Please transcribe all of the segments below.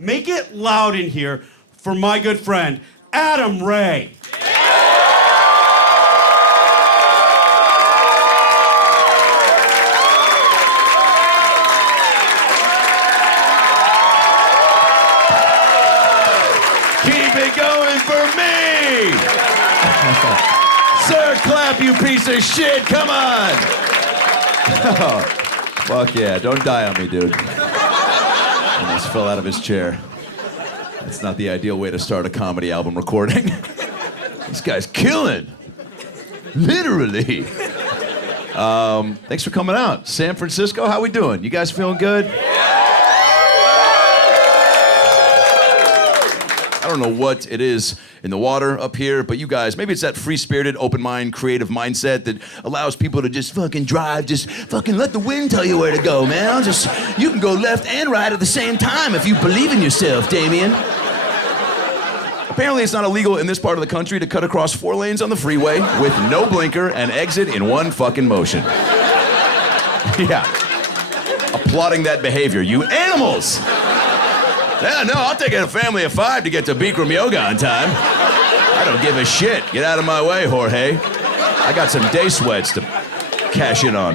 Make it loud in here for my good friend, Adam Ray. Keep it going for me! Sir, clap, you piece of shit, come on! Oh, fuck yeah, don't die on me, dude. Almost fell out of his chair. That's not the ideal way to start a comedy album recording. This guy's killing. Literally. Thanks for coming out. San Francisco, how we doing? You guys feeling good? I don't know what it is in the water up here, but you guys, maybe it's that free-spirited, open mind, creative mindset that allows people to just fucking drive, just fucking let the wind tell you where to go, man. You can go left and right at the same time if you believe in yourself, Damien. Apparently it's not illegal in this part of the country to cut across 4 lanes on the freeway with no blinker and exit in one fucking motion. Yeah. Applauding that behavior, you animals! Yeah, no, I'll take a family of 5 to get to Bikram yoga on time. I don't give a shit. Get out of my way, Jorge. I got some day sweats to cash in on.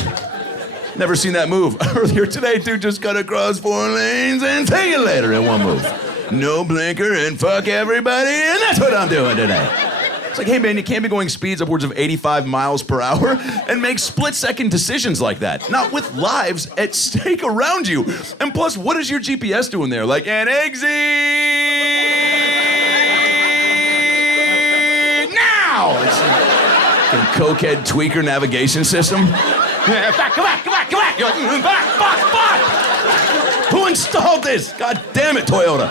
Never seen that move. Earlier today, dude just cut across 4 lanes and see you later in one move. No blinker and fuck everybody, and that's what I'm doing today. It's like, hey man, you can't be going speeds upwards of 85 miles per hour and make split-second decisions like that. Not with lives at stake around you. And plus, what is your GPS doing there? Like, an exit now! It's a cokehead tweaker navigation system. Back. You're like, back. Who installed this? God damn it, Toyota.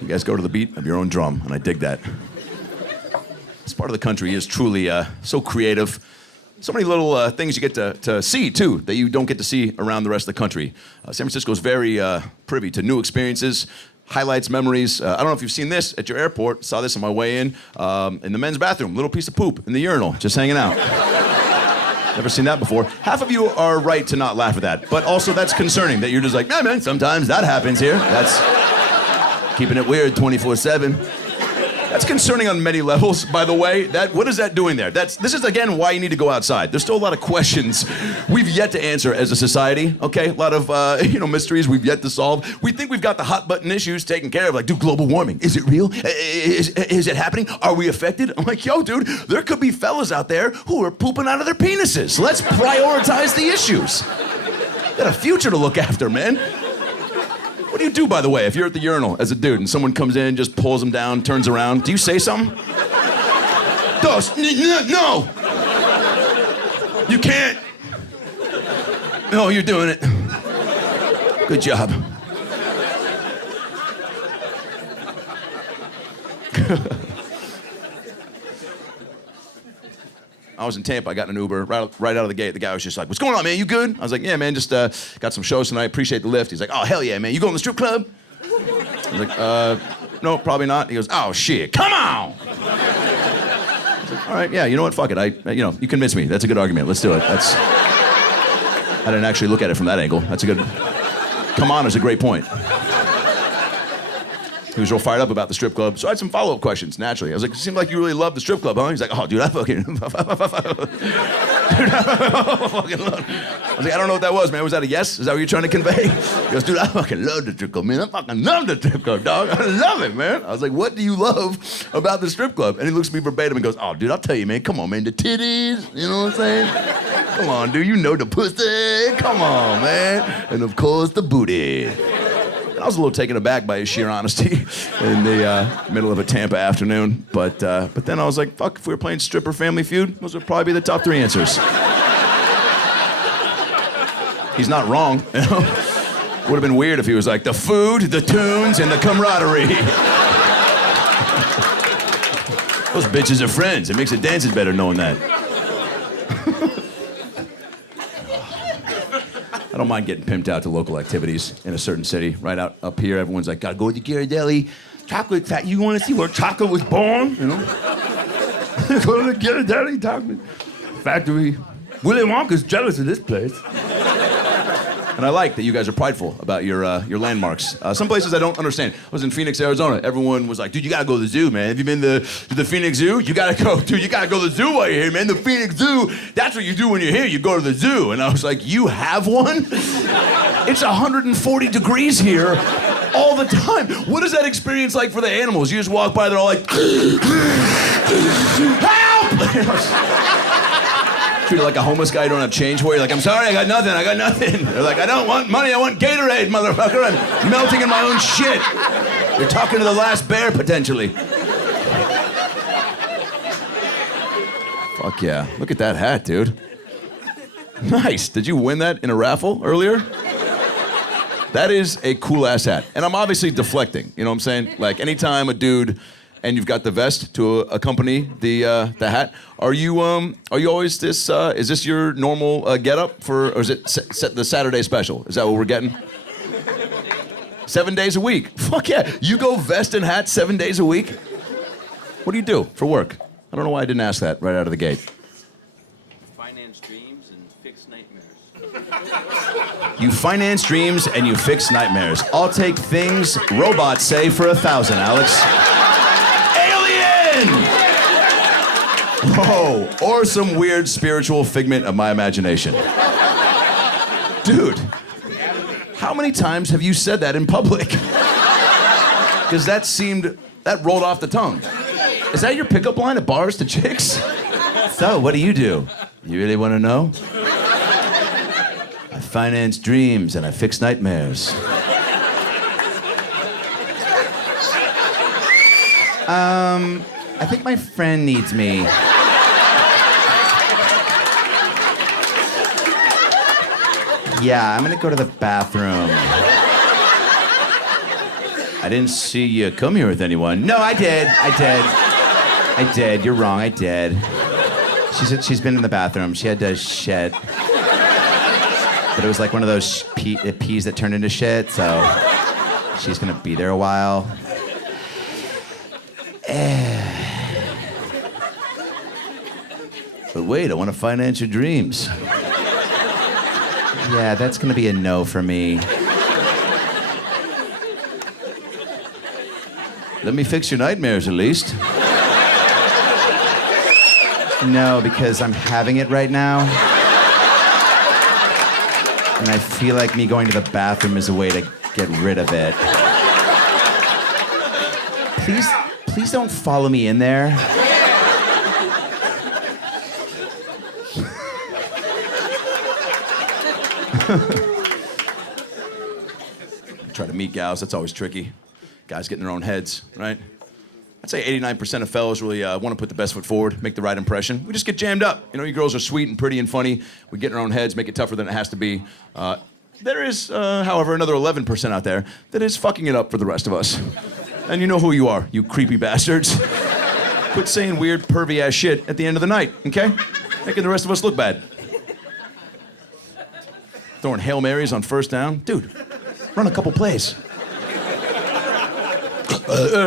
You guys go to the beat of your own drum, and I dig that. This part of the country is truly so creative. So many little things you get to see, too, that you don't get to see around the rest of the country. San Francisco is very privy to new experiences, highlights, memories. I don't know if you've seen this at your airport. Saw this on my way in the men's bathroom. Little piece of poop in the urinal, just hanging out. Never seen that before. Half of you are right to not laugh at that, but also that's concerning that you're just like, nah, man, sometimes that happens here. That's keeping it weird 24/7. That's concerning on many levels, by the way. What is that doing there? This is, again, why you need to go outside. There's still a lot of questions we've yet to answer as a society, okay? A lot of, mysteries we've yet to solve. We think we've got the hot-button issues taken care of, like, dude, global warming, is it real? Is it happening? Are we affected? I'm like, yo, dude, there could be fellas out there who are pooping out of their penises. Let's prioritize the issues. Got a future to look after, man. What do you do, by the way, if you're at the urinal as a dude and someone comes in, just pulls them down, turns around? Do you say something? No! You can't. No, you're doing it. Good job. I was in Tampa, I got in an Uber, right out of the gate. The guy was just like, what's going on, man? You good? I was like, yeah, man, just got some shows tonight, appreciate the lift. He's like, oh, hell yeah, man, you going to the strip club? I was like, no, probably not. He goes, oh, shit, come on! I was like, all right, yeah, you know what, fuck it. You convinced me. That's a good argument, let's do it. I didn't actually look at it from that angle. That's a good, come on is a great point. He was real fired up about the strip club, so I had some follow-up questions, naturally. I was like, it seemed like you really love the strip club, huh? He's like, oh, dude, I fucking... dude, I fucking love... I was like, I don't know what that was, man. Was that a yes? Is that what you're trying to convey? He goes, dude, I fucking love the strip club, man. I fucking love the strip club, dog. I love it, man. I was like, what do you love about the strip club? And he looks at me verbatim and goes, oh, dude, I'll tell you, man. Come on, man. The titties, you know what I'm saying? Come on, dude. You know the pussy. Come on, man. And, of course, the booty. I was a little taken aback by his sheer honesty in the middle of a Tampa afternoon. But then I was like, fuck, if we were playing Stripper Family Feud, those would probably be the top 3 answers. He's not wrong, you know? Would have been weird if he was like, the food, the tunes, and the camaraderie. Those bitches are friends. It makes the dances better knowing that. I don't mind getting pimped out to local activities in a certain city. Right out up here, everyone's like, gotta go to Ghirardelli. Chocolate factory. You wanna see where chocolate was born? You know? Go to the Ghirardelli chocolate factory. Willy Wonka's jealous of this place. And I like that you guys are prideful about your landmarks. Some places I don't understand. I was in Phoenix, Arizona. Everyone was like, dude, you gotta go to the zoo, man. Have you been to the Phoenix Zoo? You gotta go, dude, you gotta go to the zoo while you're here, man. The Phoenix Zoo, that's what you do when you're here. You go to the zoo. And I was like, you have one? It's 140 degrees here all the time. What is that experience like for the animals? You just walk by, they're all like, help! Treated like a homeless guy you don't have change for. You're like, I'm sorry, I got nothing. They're like, I don't want money, I want Gatorade, motherfucker. I'm melting in my own shit. You're talking to the last bear, potentially. Fuck yeah. Look at that hat, dude. Nice. Did you win that in a raffle earlier? That is a cool-ass hat. And I'm obviously deflecting, you know what I'm saying? Like, anytime a dude, and you've got the vest to accompany the hat, are you always this, is this your normal getup for, or is it the Saturday special? Is that what we're getting? 7 days a week. Fuck yeah. You go vest and hat 7 days a week? What do you do for work? I don't know why I didn't ask that right out of the gate. Finance dreams and fix nightmares. You finance dreams and you fix nightmares. I'll take things robots say for 1,000, Alex. Alien! Oh, or some weird spiritual figment of my imagination. Dude, how many times have you said that in public? Because that rolled off the tongue. Is that your pickup line at bars to chicks? So, what do? You really want to know? I finance dreams and I fix nightmares. I think my friend needs me. Yeah, I'm gonna go to the bathroom. I didn't see you come here with anyone. No, I did. You're wrong, I did. She's been in the bathroom. She had to shit. But it was like one of those peas that turned into shit, so she's gonna be there a while. But wait, I want to finance your dreams. Yeah, that's gonna be a no for me. Let me fix your nightmares at least. No, because I'm having it right now. And I feel like me going to the bathroom is a way to get rid of it. Please don't follow me in there. Try to meet gals, that's always tricky. Guys get in their own heads, right? I'd say 89% of fellas really want to put the best foot forward, make the right impression. We just get jammed up. You know, you girls are sweet and pretty and funny. We get in our own heads, make it tougher than it has to be. There is, however, another 11% out there that is fucking it up for the rest of us. And you know who you are, you creepy bastards. Quit saying weird, pervy-ass shit at the end of the night, okay? Making the rest of us look bad. Throwing Hail Marys on first down. Dude, run a couple plays.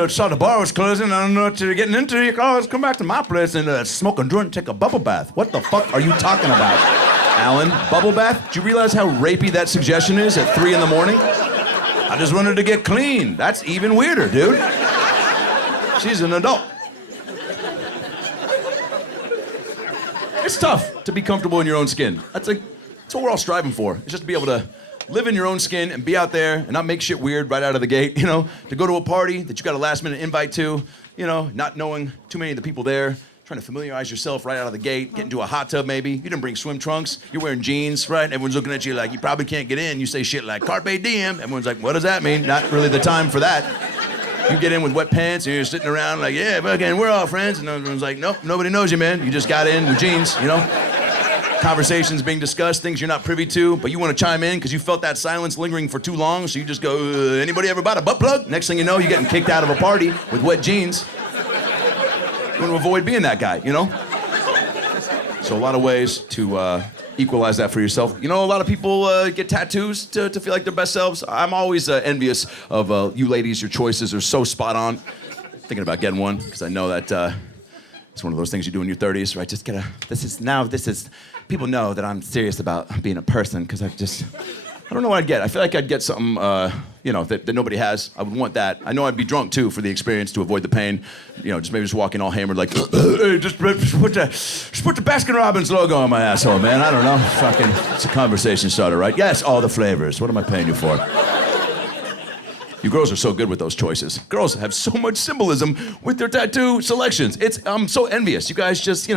Saw the bar was closing. I don't know what you're getting into. You can always come back to my place and smoke a joint and take a bubble bath. What the fuck are you talking about, Alan? Bubble bath? Do you realize how rapey that suggestion is at 3 in the morning? I just wanted to get clean. That's even weirder, dude. She's an adult. It's tough to be comfortable in your own skin. That's what we're all striving for. It's just to be able to live in your own skin and be out there and not make shit weird right out of the gate, you know? To go to a party that you got a last minute invite to, you know, not knowing too many of the people there, trying to familiarize yourself right out of the gate, get into a hot tub maybe. You didn't bring swim trunks, you're wearing jeans, right? Everyone's looking at you like, you probably can't get in. You say shit like, carpe diem. Everyone's like, what does that mean? Not really the time for that. You get in with wet pants and you're sitting around like, yeah, but again, we're all friends. And everyone's like, nope, nobody knows you, man. You just got in with jeans, you know? Conversations being discussed, things you're not privy to, but you want to chime in because you felt that silence lingering for too long, so you just go, anybody ever bought a butt plug? Next thing you know, you're getting kicked out of a party with wet jeans. You want to avoid being that guy, you know? So a lot of ways to equalize that for yourself. You know, a lot of people get tattoos to feel like their best selves. I'm always envious of you ladies. Your choices are so spot on. Thinking about getting one because I know that it's one of those things you do in your 30s, right? This is, people know that I'm serious about being a person because I've just I don't know what I'd get. I feel like I'd get something, that nobody has. I would want that. I know I'd be drunk too for the experience to avoid the pain. Just walking all hammered like, hey, just put the Baskin Robbins logo on my asshole, man. I don't know. Fucking, it's a conversation starter, right? Yes, all the flavors. What am I paying you for? You girls are so good with those choices. Girls have so much symbolism with their tattoo selections. I'm so envious. You guys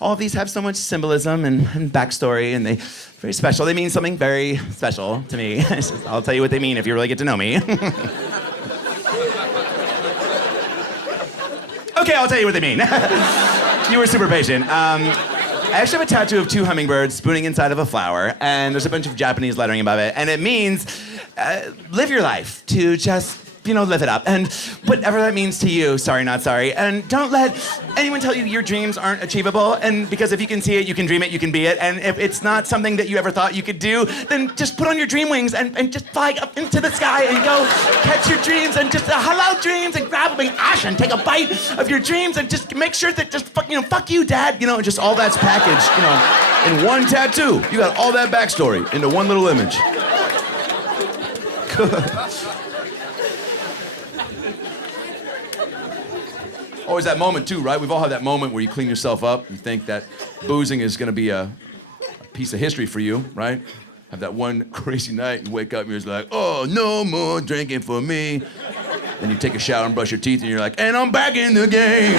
all of these have so much symbolism and backstory, and they're very special. They mean something very special to me. I'll tell you what they mean if you really get to know me. Okay, I'll tell you what they mean. You were super patient. I actually have a tattoo of 2 hummingbirds spooning inside of a flower, and there's a bunch of Japanese lettering above it, and it means live your life, to just, live it up. And whatever that means to you, sorry, not sorry. And don't let anyone tell you your dreams aren't achievable. And because if you can see it, you can dream it, you can be it. And if it's not something that you ever thought you could do, then just put on your dream wings and just fly up into the sky and go catch your dreams and just hello dreams and grab them and take a bite of your dreams and just make sure that just fuck you, Dad. Just all that's packaged, in one tattoo. You got all that backstory into one little image. Always that moment too, right? We've all had that moment where you clean yourself up. You think that boozing is gonna be a piece of history for you, right? Have that one crazy night and wake up and you're just like, oh, no more drinking for me. Then you take a shower and brush your teeth and you're like, and I'm back in the game.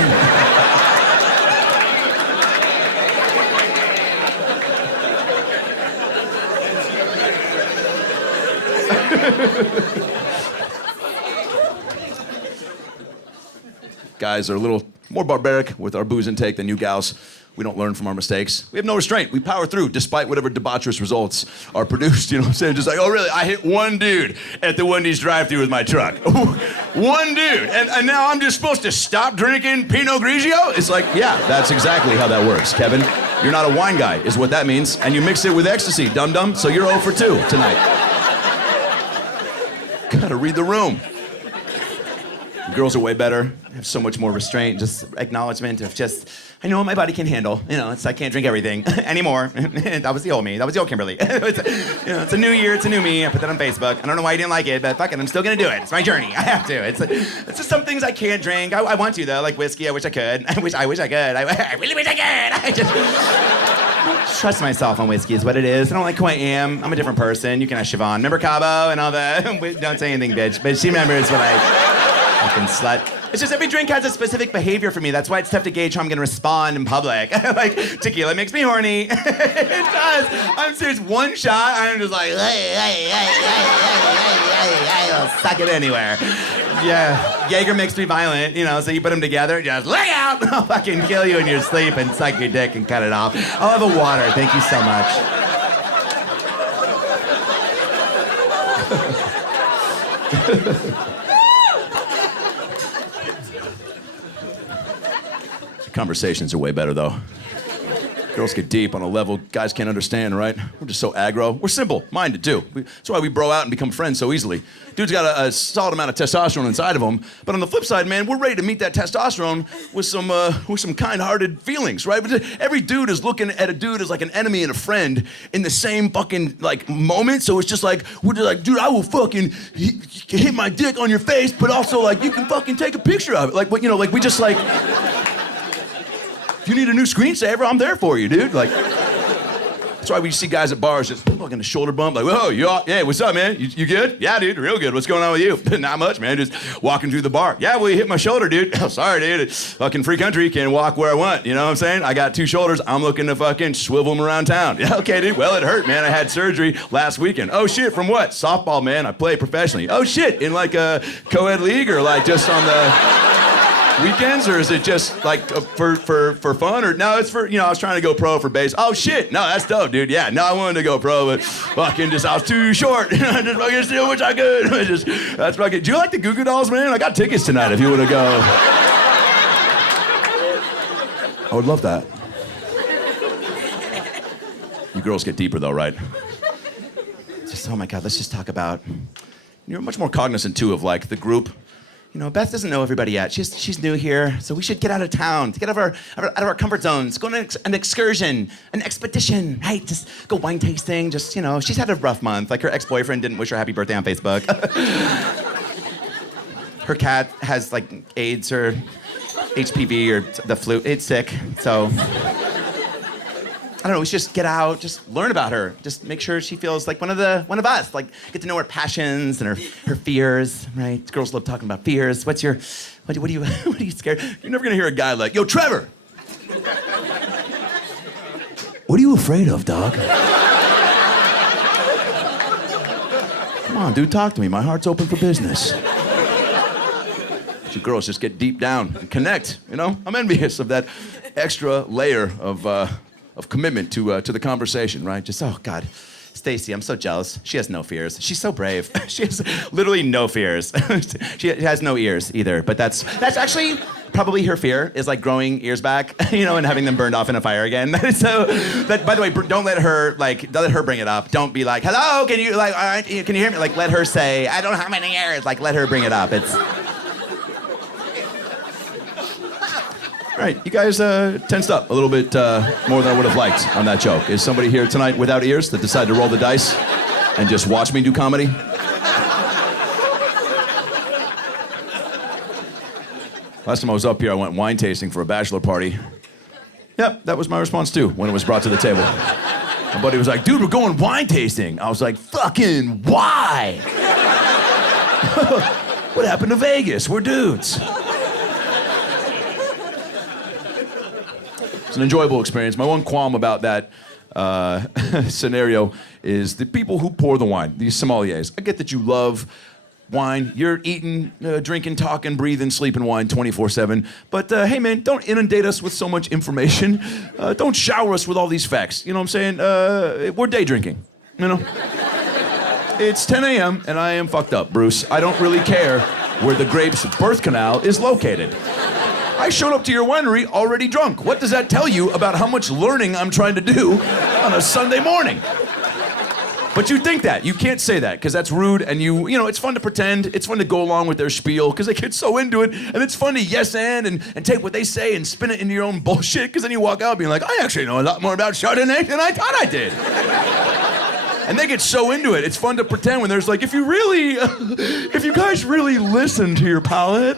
Guys are a little more barbaric with our booze intake than you gals. We don't learn from our mistakes. We have no restraint. We power through despite whatever debaucherous results are produced. You know what I'm saying? Just like, oh, really? I hit one dude at the Wendy's drive-thru with my truck. One dude. And now I'm just supposed to stop drinking Pinot Grigio? It's like, yeah, that's exactly how that works, Kevin. You're not a wine guy, is what that means. And you mix it with ecstasy, dum-dum, so you're 0 for 2 tonight. Gotta read the room. Girls are way better. They have so much more restraint, just acknowledgement of just, I know what my body can handle. I can't drink everything anymore. That was the old me. That was the old Kimberly. It's a new year, it's a new me. I put that on Facebook. I don't know why you didn't like it, but fuck it, I'm still gonna do it. It's my journey. I have to. It's just some things I can't drink. I want to though, like whiskey. I wish I could. I wish I could. I really wish I could. I just trust myself on whiskey is what it is. I don't like who I am. I'm a different person. You can ask Siobhan. Remember Cabo and all that? Don't say anything, bitch. But she remembers what I fucking slut. It's just every drink has a specific behavior for me. That's why it's tough to gauge how I'm gonna respond in public. Like, tequila makes me horny. It does. I'm serious. One shot, I'm just like, I'll suck it anywhere. Yeah, Jaeger makes me violent, so you put them together, just look out! I'll fucking kill you in your sleep and suck your dick and cut it off. I'll have a water, thank you so much. Conversations are way better, though. Girls get deep on a level guys can't understand, right? We're just so aggro. We're simple-minded, too. That's why we bro out and become friends so easily. Dude's got a solid amount of testosterone inside of him, but on the flip side, man, we're ready to meet that testosterone with some kind-hearted feelings, right? But every dude is looking at a dude as like an enemy and a friend in the same fucking moment. So it's just like we're just like, dude, I will fucking hit my dick on your face, but also like you can fucking take a picture of it. Like we just like. If you need a new screensaver, I'm there for you, dude. That's why we see guys at bars just fucking a shoulder bump, like, whoa, hey, what's up, man? You good? Yeah, dude, real good. What's going on with you? Not much, man. Just walking through the bar. Yeah, well, you hit my shoulder, dude. Oh, sorry, dude. It's fucking free country. Can't walk where I want. You know what I'm saying? I got 2 shoulders. I'm looking to fucking swivel them around town. Yeah, okay, dude. Well, it hurt, man. I had surgery last weekend. Oh, shit. From what? Softball, man. I play professionally. Oh, shit. In like a co-ed league or like just on the weekends, or is it just like for fun? Or no, it's for, I was trying to go pro for base. Oh shit, no, that's dope, dude. Yeah, no, I wanted to go pro, but fucking I was too short. I just fucking still wish I could. That's fucking. Do you like the Goo Goo Dolls, man? I got tickets tonight if you want to go. I would love that. You girls get deeper though, right? Just, oh my God, let's just talk about. You're much more cognizant too of like the group. Beth doesn't know everybody yet. She's new here, so we should get out of town, to get out of our comfort zones, go on an excursion, an expedition, right? Just go wine tasting, she's had a rough month. Like her ex-boyfriend didn't wish her happy birthday on Facebook. Her cat has like AIDS or HPV or the flu. It's sick, so I don't know, we should just get out, just learn about her. Just make sure she feels like one of us. Like, get to know her passions and her fears, right? Girls love talking about fears. What are you scared? You're never gonna hear a guy like, yo, Trevor! What are you afraid of, dog? Come on, dude, talk to me. My heart's open for business. You girls just get deep down and connect, I'm envious of that extra layer of commitment to the conversation, right? Just, oh God, Stacy, I'm so jealous. She has no fears. She's so brave. She has literally no fears. She has no ears either, but that's actually probably her fear, is like growing ears back, and having them burned off in a fire again. So, by the way, don't let her bring it up. Don't be like, hello, can you hear me? Like, let her say, I don't have any ears. Like, let her bring it up. It's... Right, you guys tensed up a little bit more than I would have liked on that joke. Is somebody here tonight without ears that decided to roll the dice and just watch me do comedy? Last time I was up here, I went wine tasting for a bachelor party. Yep, that was my response too when it was brought to the table. My buddy was like, dude, we're going wine tasting. I was like, fucking why? What happened to Vegas? We're dudes. It's an enjoyable experience. My one qualm about that scenario is the people who pour the wine, these sommeliers. I get that you love wine. You're eating, drinking, talking, breathing, sleeping wine 24/7. But hey, man, don't inundate us with so much information. Don't shower us with all these facts. You know what I'm saying? We're day drinking, It's 10 a.m. and I am fucked up, Bruce. I don't really care where the grape's birth canal is located. I showed up to your winery already drunk. What does that tell you about how much learning I'm trying to do on a Sunday morning? But you think that. You can't say that, because that's rude, and it's fun to pretend. It's fun to go along with their spiel, because they get so into it, and it's fun to yes and take what they say and spin it into your own bullshit, because then you walk out being like, I actually know a lot more about Chardonnay than I thought I did. And they get so into it. It's fun to pretend when there's like, if you guys really listen to your palate,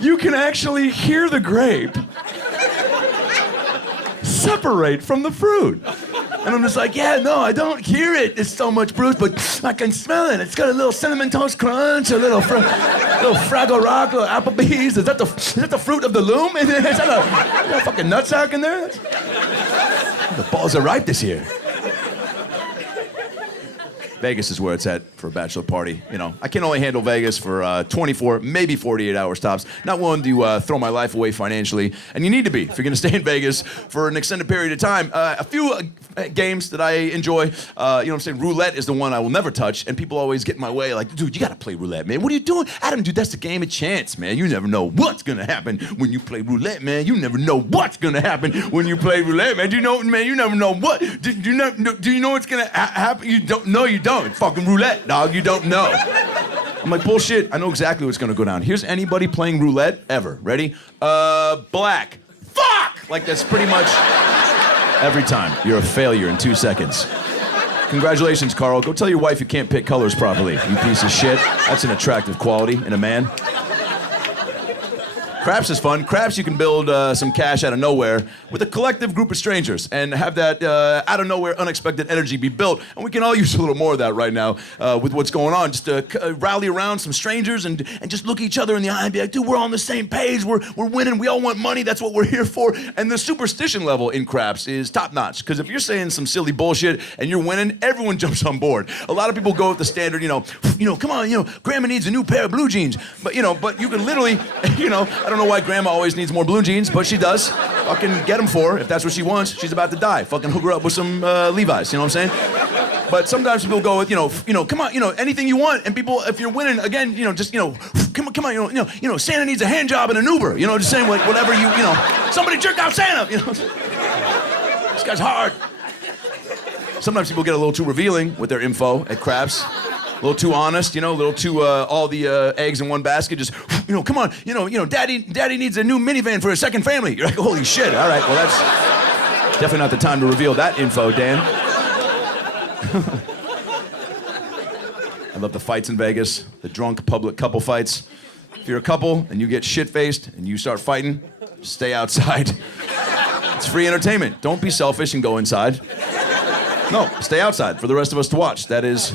you can actually hear the grape separate from the fruit. And I'm just like, yeah, no, I don't hear it. It's so much Bruce, but I can smell it. It's got a little Cinnamon Toast Crunch, a little Fraggle Rock, a little Applebee's. Is that the fruit of the loom? Is that a fucking nutsack in there? The balls are ripe this year. Vegas is where it's at for a bachelor party. I can only handle Vegas for 24, maybe 48 hours tops. Not willing to throw my life away financially, and you need to be if you're going to stay in Vegas for an extended period of time. A few games that I enjoy, roulette is the one I will never touch, and people always get in my way like, dude, you got to play roulette, man. What are you doing? Adam, dude, that's the game of chance, man. You never know what's going to happen when you play roulette, man. You never know what's going to happen when you play roulette, man. Do you know, man? You never know what. Do you know what's going to happen? You don't know. You don't. It's fucking roulette, dog. You don't know. I'm like, bullshit. I know exactly what's gonna go down. Here's anybody playing roulette ever. Ready? Black. Fuck! Like, that's pretty much every time. You're a failure in 2 seconds. Congratulations, Carl. Go tell your wife you can't pick colors properly, you piece of shit. That's an attractive quality in a man. Craps is fun. Craps, you can build some cash out of nowhere with a collective group of strangers and have that out of nowhere unexpected energy be built. And we can all use a little more of that right now with what's going on. Just to rally around some strangers and just look each other in the eye and be like, dude, we're on the same page. We're winning. We all want money. That's what we're here for. And the superstition level in craps is top notch. Because if you're saying some silly bullshit and you're winning, everyone jumps on board. A lot of people go with the standard, come on, grandma needs a new pair of blue jeans. But you can literally, I don't know why grandma always needs more blue jeans, but she does. Fucking get them for her if that's what she wants. She's about to die. Fucking hook her up with some Levi's, you know what I'm saying? But sometimes people go with, come on, anything you want. And people, if you're winning, again, come on, Santa needs a hand job and an Uber. Just saying whatever somebody jerk out Santa. This guy's hard. Sometimes people get a little too revealing with their info at craps. A little too honest, you know, a little too all the eggs in one basket. Just, you know, come on, you know, daddy needs a new minivan for a second family. You're like, holy shit, all right, well, that's definitely not the time to reveal that info, Dan. I love the fights in Vegas, the drunk public couple fights. If you're a couple and you get shit-faced and you start fighting, stay outside. It's free entertainment. Don't be selfish and go inside. No, stay outside for the rest of us to watch. That is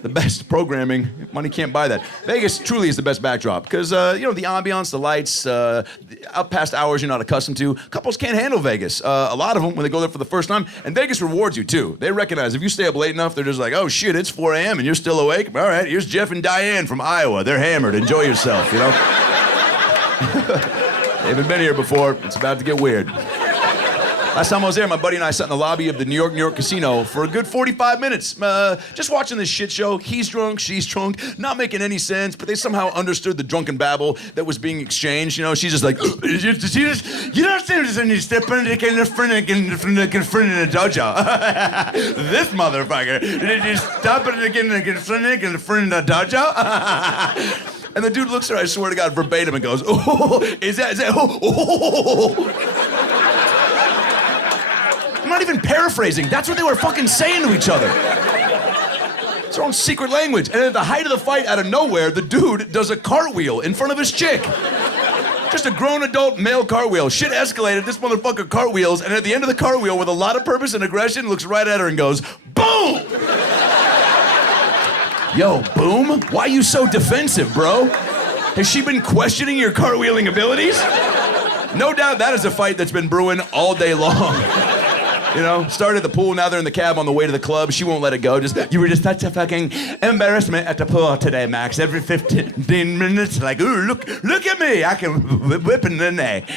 the best programming. Money can't buy that. Vegas truly is the best backdrop because, you know, the ambiance, the lights, out past hours you're not accustomed to. Couples can't handle Vegas. A lot of them, when they go there for the first time, and Vegas rewards you, too. They recognize if you stay up late enough, they're just like, oh, shit, it's 4 a.m. and you're still awake? All right, here's Jeff and Diane from Iowa. They're hammered. Enjoy yourself, you know? They haven't been here before. It's about to get weird. Last time I was there, my buddy and I sat in the lobby of the New York Casino for a good 45 minutes, just watching this shit show. He's drunk, she's drunk, not making any sense, but they somehow understood the drunken babble that was being exchanged. You know, she's just like, you don't seem to step in the front of the dojo. This motherfucker, did you stop it again in the front of the dojo? And the dude looks at her, I swear to God, verbatim and goes, oh, is that, oh. I'm not even paraphrasing. That's what they were fucking saying to each other. It's their own secret language. And at the height of the fight, out of nowhere, the dude does a cartwheel in front of his chick. Just a grown adult male cartwheel. Shit escalated, this motherfucker cartwheels, and at the end of the cartwheel, with a lot of purpose and aggression, looks right at her and goes, boom! Yo, boom? Why are you so defensive, bro? Has she been questioning your cartwheeling abilities? No doubt that is a fight that's been brewing all day long. You know, started at the pool, now they're in the cab on the way to the club. She won't let it go. You were just such a fucking embarrassment at the pool today, Max. Every 15 minutes, like, ooh, look at me. I can whip in the neck.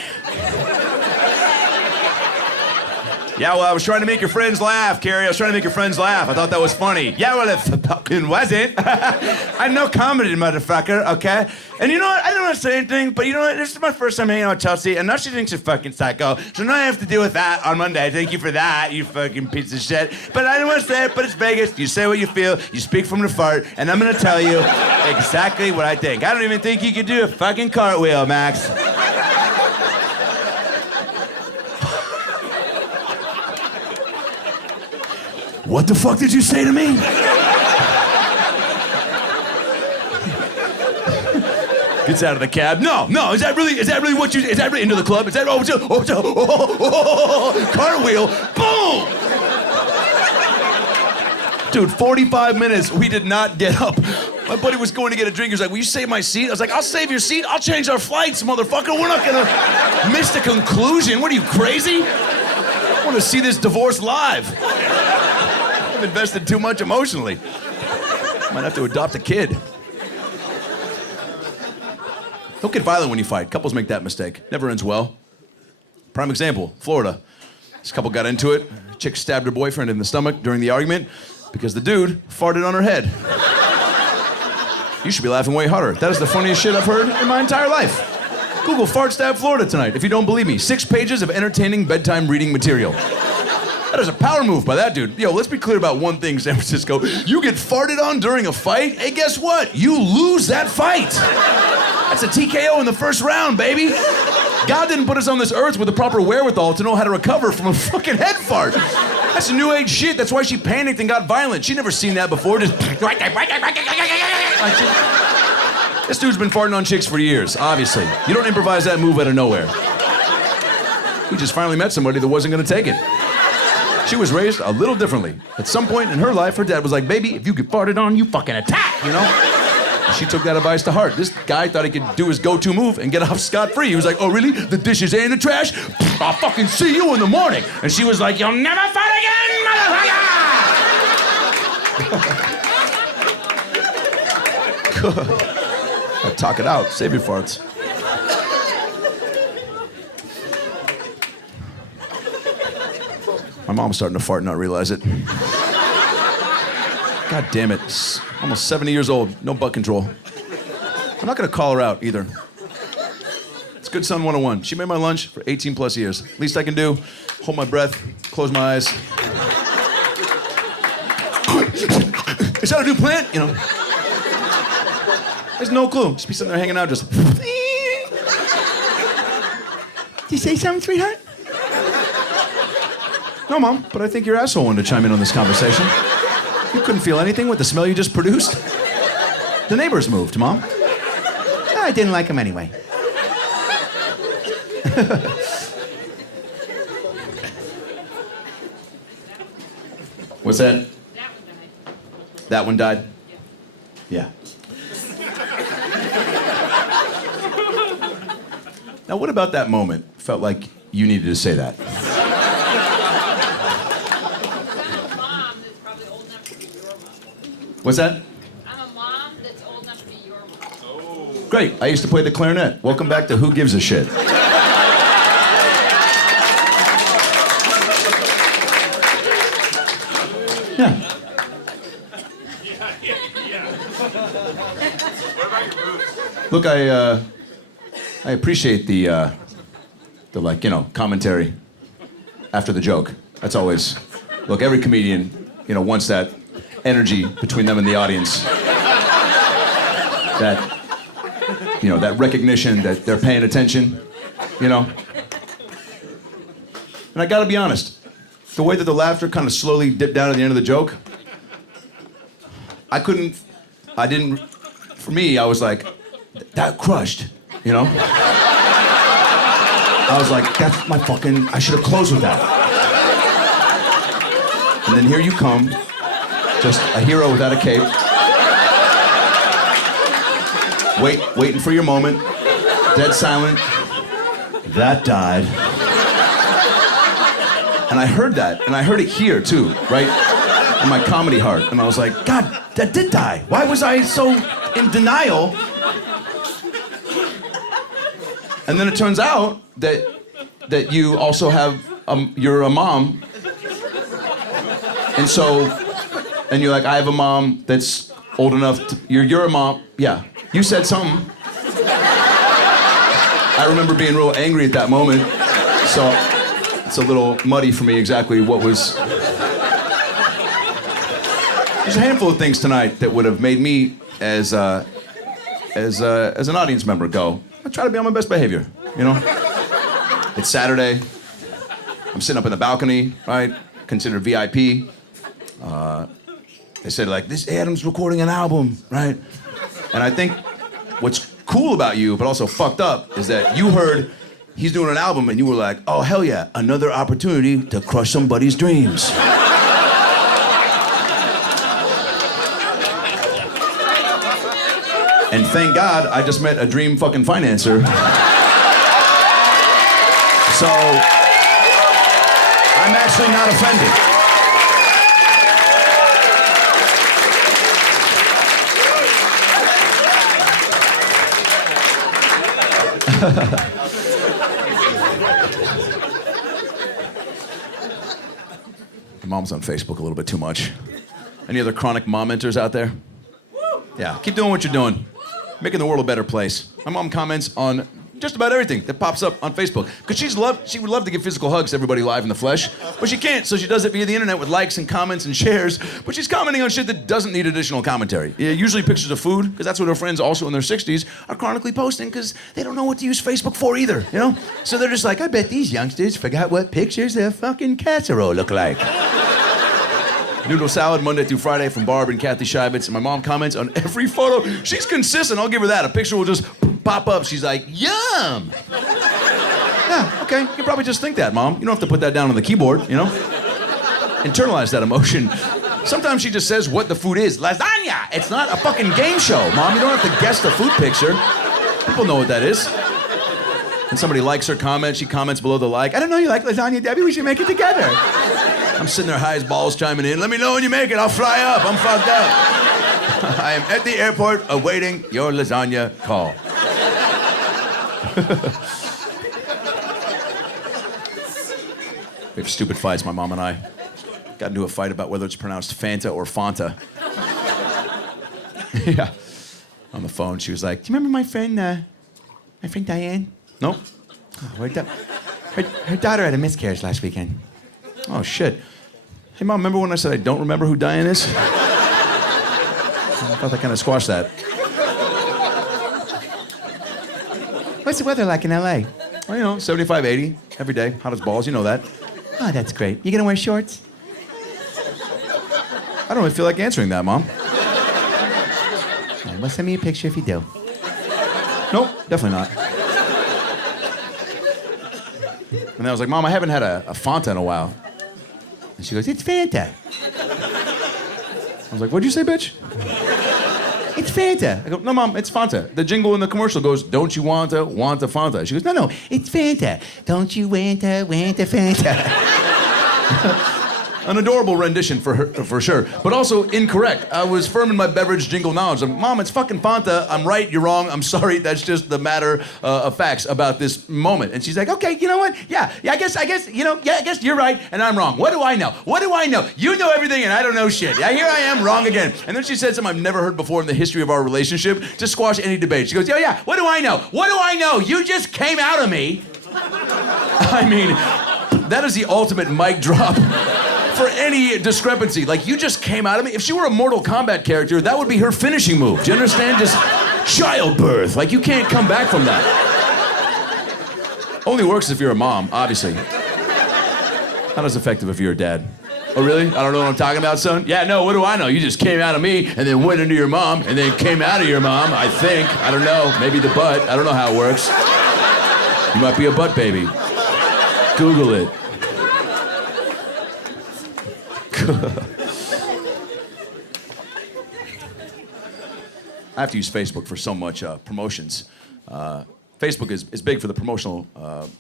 Yeah, well, I was trying to make your friends laugh, Carrie. I was trying to make your friends laugh. I thought that was funny. Yeah, well, it fucking wasn't. I'm no comedy, motherfucker, okay? And you know what? I didn't want to say anything, but you know what? This is my first time hanging out with Chelsea, and now she thinks she's fucking psycho. So now I have to deal with that on Monday. Thank you for that, you fucking piece of shit. But I didn't want to say it, but it's Vegas. You say what you feel, you speak from the fart, and I'm gonna tell you exactly what I think. I don't even think you could do a fucking cartwheel, Max. What the fuck did you say to me? Gets out of the cab. No, is that really what you, is that really into the club? Is that, cartwheel, boom! Dude, 45 minutes, we did not get up. My buddy was going to get a drink. He was like, will you save my seat? I was like, I'll save your seat. I'll change our flights, motherfucker. We're not gonna miss the conclusion. What are you, crazy? I want to see this divorce live. I've invested too much emotionally. Might have to adopt a kid. Don't get violent when you fight. Couples make that mistake. Never ends well. Prime example, Florida. This couple got into it. Chick stabbed her boyfriend in the stomach during the argument because the dude farted on her head. You should be laughing way harder. That is the funniest shit I've heard in my entire life. Google fart stab Florida tonight if you don't believe me. 6 pages of entertaining bedtime reading material. That is a power move by that dude. Yo, let's be clear about one thing, San Francisco. You get farted on during a fight, hey, guess what? You lose that fight. That's a TKO in the first round, baby. God didn't put us on this earth with the proper wherewithal to know how to recover from a fucking head fart. That's a new age shit. That's why she panicked and got violent. She'd never seen that before. Just... This dude's been farting on chicks for years, obviously. You don't improvise that move out of nowhere. He just finally met somebody that wasn't gonna take it. She was raised a little differently. At some point in her life, her dad was like, baby, if you get farted on, you fucking attack, you know? And she took that advice to heart. This guy thought he could do his go-to move and get off scot-free. He was like, oh, really? The dishes ain't in the trash? I'll fucking see you in the morning. And she was like, you'll never fight again, motherfucker! Talk it out. Save your farts. My mom's starting to fart and not realize it. God damn it. Almost 70 years old. No butt control. I'm not gonna call her out either. It's good son 101. She made my lunch for 18 plus years. Least I can do, hold my breath, close my eyes. Is that a new plant? You know. There's no clue. Just be sitting there hanging out, just. Did you say something, sweetheart? No, Mom, but I think your asshole wanted to chime in on this conversation. You couldn't feel anything with the smell you just produced? The neighbors moved, Mom. I didn't like him anyway. What's that? That one died? Yeah. Now, what about that moment felt like you needed to say that? What's that? I'm a mom that's old enough to be your mom. Oh. Great. I used to play the clarinet. Welcome back to Who Gives a Shit. Yeah. Look, I appreciate the like, you know, commentary after the joke. That's always, look, every comedian, you know, wants that energy between them and the audience. That, you know, that recognition that they're paying attention, you know. And I gotta be honest, the way that the laughter kind of slowly dipped down at the end of the joke, for me, I was like, that crushed, you know? I was like, that's my fucking, I should have closed with that. And then here you come, just a hero without a cape. Waiting for your moment, dead silent. That died. And I heard that, and I heard it here too, right? In my comedy heart. And I was like, God, that did die. Why was I so in denial? And then it turns out that you also have, you're a mom. And so, and you're like, I have a mom that's old enough to, you're a mom. Yeah, you said something. I remember being real angry at that moment. So it's a little muddy for me exactly what was. There's a handful of things tonight that would have made me, as an audience member, go, I try to be on my best behavior, you know? It's Saturday. I'm sitting up in the balcony, right? Considered VIP. They said, like, this Adam's recording an album, right? And I think what's cool about you, but also fucked up, is that you heard he's doing an album and you were like, oh, hell yeah, another opportunity to crush somebody's dreams. And thank God I just met a dream fucking financer. So I'm actually not offended. My mom's on Facebook a little bit too much. Any other chronic Mommenters out there? Yeah, keep doing what you're doing. Making the world a better place. My mom comments on just about everything that pops up on Facebook. Because she would love to give physical hugs to everybody live in the flesh, but she can't, so she does it via the internet with likes and comments and shares, but she's commenting on shit that doesn't need additional commentary. Yeah, usually pictures of food, because that's what her friends also in their 60s are chronically posting, because they don't know what to use Facebook for either, you know? So they're just like, I bet these youngsters forgot what pictures their fucking casserole look like. Noodle salad Monday through Friday from Barb and Kathy Shivitz, and my mom comments on every photo. She's consistent, I'll give her that. A picture will just pop up. She's like, yum! Yeah, okay, you can probably just think that, Mom. You don't have to put that down on the keyboard, you know? Internalize that emotion. Sometimes she just says what the food is. Lasagna! It's not a fucking game show, Mom. You don't have to guess the food picture. People know what that is. And somebody likes her comment, she comments below the like, I don't know you like lasagna, Debbie, we should make it together. I'm sitting there high as balls chiming in. Let me know when you make it. I'll fly up. I'm fucked up. I am at the airport awaiting your lasagna call. We have stupid fights, my mom and I. Got into a fight about whether it's pronounced Fanta or Fanta. Yeah. On the phone, she was like, do you remember my friend Diane? Nope. Oh, her daughter had a miscarriage last weekend. Oh, shit. Hey, Mom, remember when I said I don't remember who Diane is? I thought that kind of squashed that. What's the weather like in LA? Well, you know, 75, 80 every day. Hot as balls, you know that. Oh, that's great. You gonna wear shorts? I don't really feel like answering that, Mom. Well, send me a picture if you do. Nope, definitely not. And I was like, Mom, I haven't had a Fanta in a while. And she goes, it's Fanta. I was like, what'd you say, bitch? It's Fanta. I go, no, Mom, it's Fanta. The jingle in the commercial goes, don't you want a Fanta? She goes, no, it's Fanta. Don't you want a Fanta? An adorable rendition for her, for sure, but also incorrect. I was firm in my beverage jingle knowledge. I'm, Mom, it's fucking Fanta. I'm right, you're wrong. I'm sorry. That's just the matter of facts about this moment. And she's like, okay, you know what? Yeah, I guess, you know, yeah, I guess you're right and I'm wrong. What do I know? What do I know? You know everything and I don't know shit. Yeah, here I am, wrong again. And then she said something I've never heard before in the history of our relationship to squash any debate. She goes, yeah, what do I know? What do I know? You just came out of me. I mean, that is the ultimate mic drop. For any discrepancy. Like, you just came out of me. If she were a Mortal Kombat character, that would be her finishing move. Do you understand? Just childbirth. Like, you can't come back from that. Only works if you're a mom, obviously. Not as effective if you're a dad. Oh, really? I don't know what I'm talking about, son? Yeah, no, what do I know? You just came out of me and then went into your mom and then came out of your mom, I think. I don't know. Maybe the butt. I don't know how it works. You might be a butt baby. Google it. I have to use Facebook for so much promotions. Facebook is big for the promotional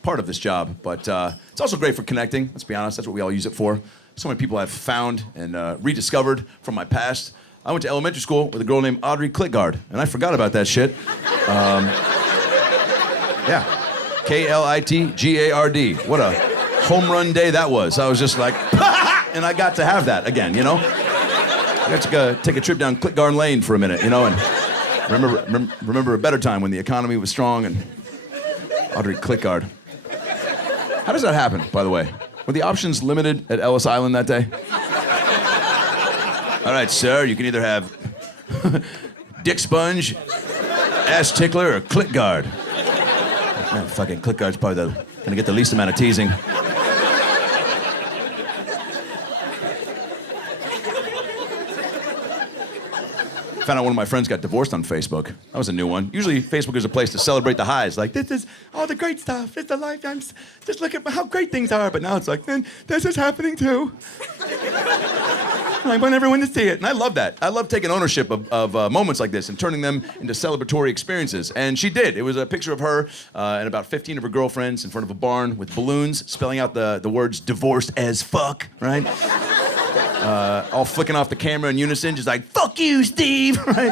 part of this job, but it's also great for connecting. Let's be honest, that's what we all use it for. So many people I've found and rediscovered from my past. I went to elementary school with a girl named Audrey Klitgard, and I forgot about that shit. Yeah, Klitgard. What a home run day that was. I was just like, and I got to have that again, you know? I got to go take a trip down Klitgard Lane for a minute, you know, and remember a better time when the economy was strong and Audrey Klitgard. How does that happen, by the way? Were the options limited at Ellis Island that day? All right, sir, you can either have Dick Sponge, Ass Tickler, or Klitgard. Man, fucking Klitgard's probably gonna get the least amount of teasing. Found out one of my friends got divorced on Facebook. That was a new one. Usually Facebook is a place to celebrate the highs. Like, this is all the great stuff. It's the life. Just look at how great things are. But now it's like, man, this is happening too. I want everyone to see it. And I love that. I love taking ownership of moments like this and turning them into celebratory experiences. And she did. It was a picture of her and about 15 of her girlfriends in front of a barn with balloons spelling out the words divorced as fuck, right? All flicking off the camera in unison, just like, fuck you, Steve, right?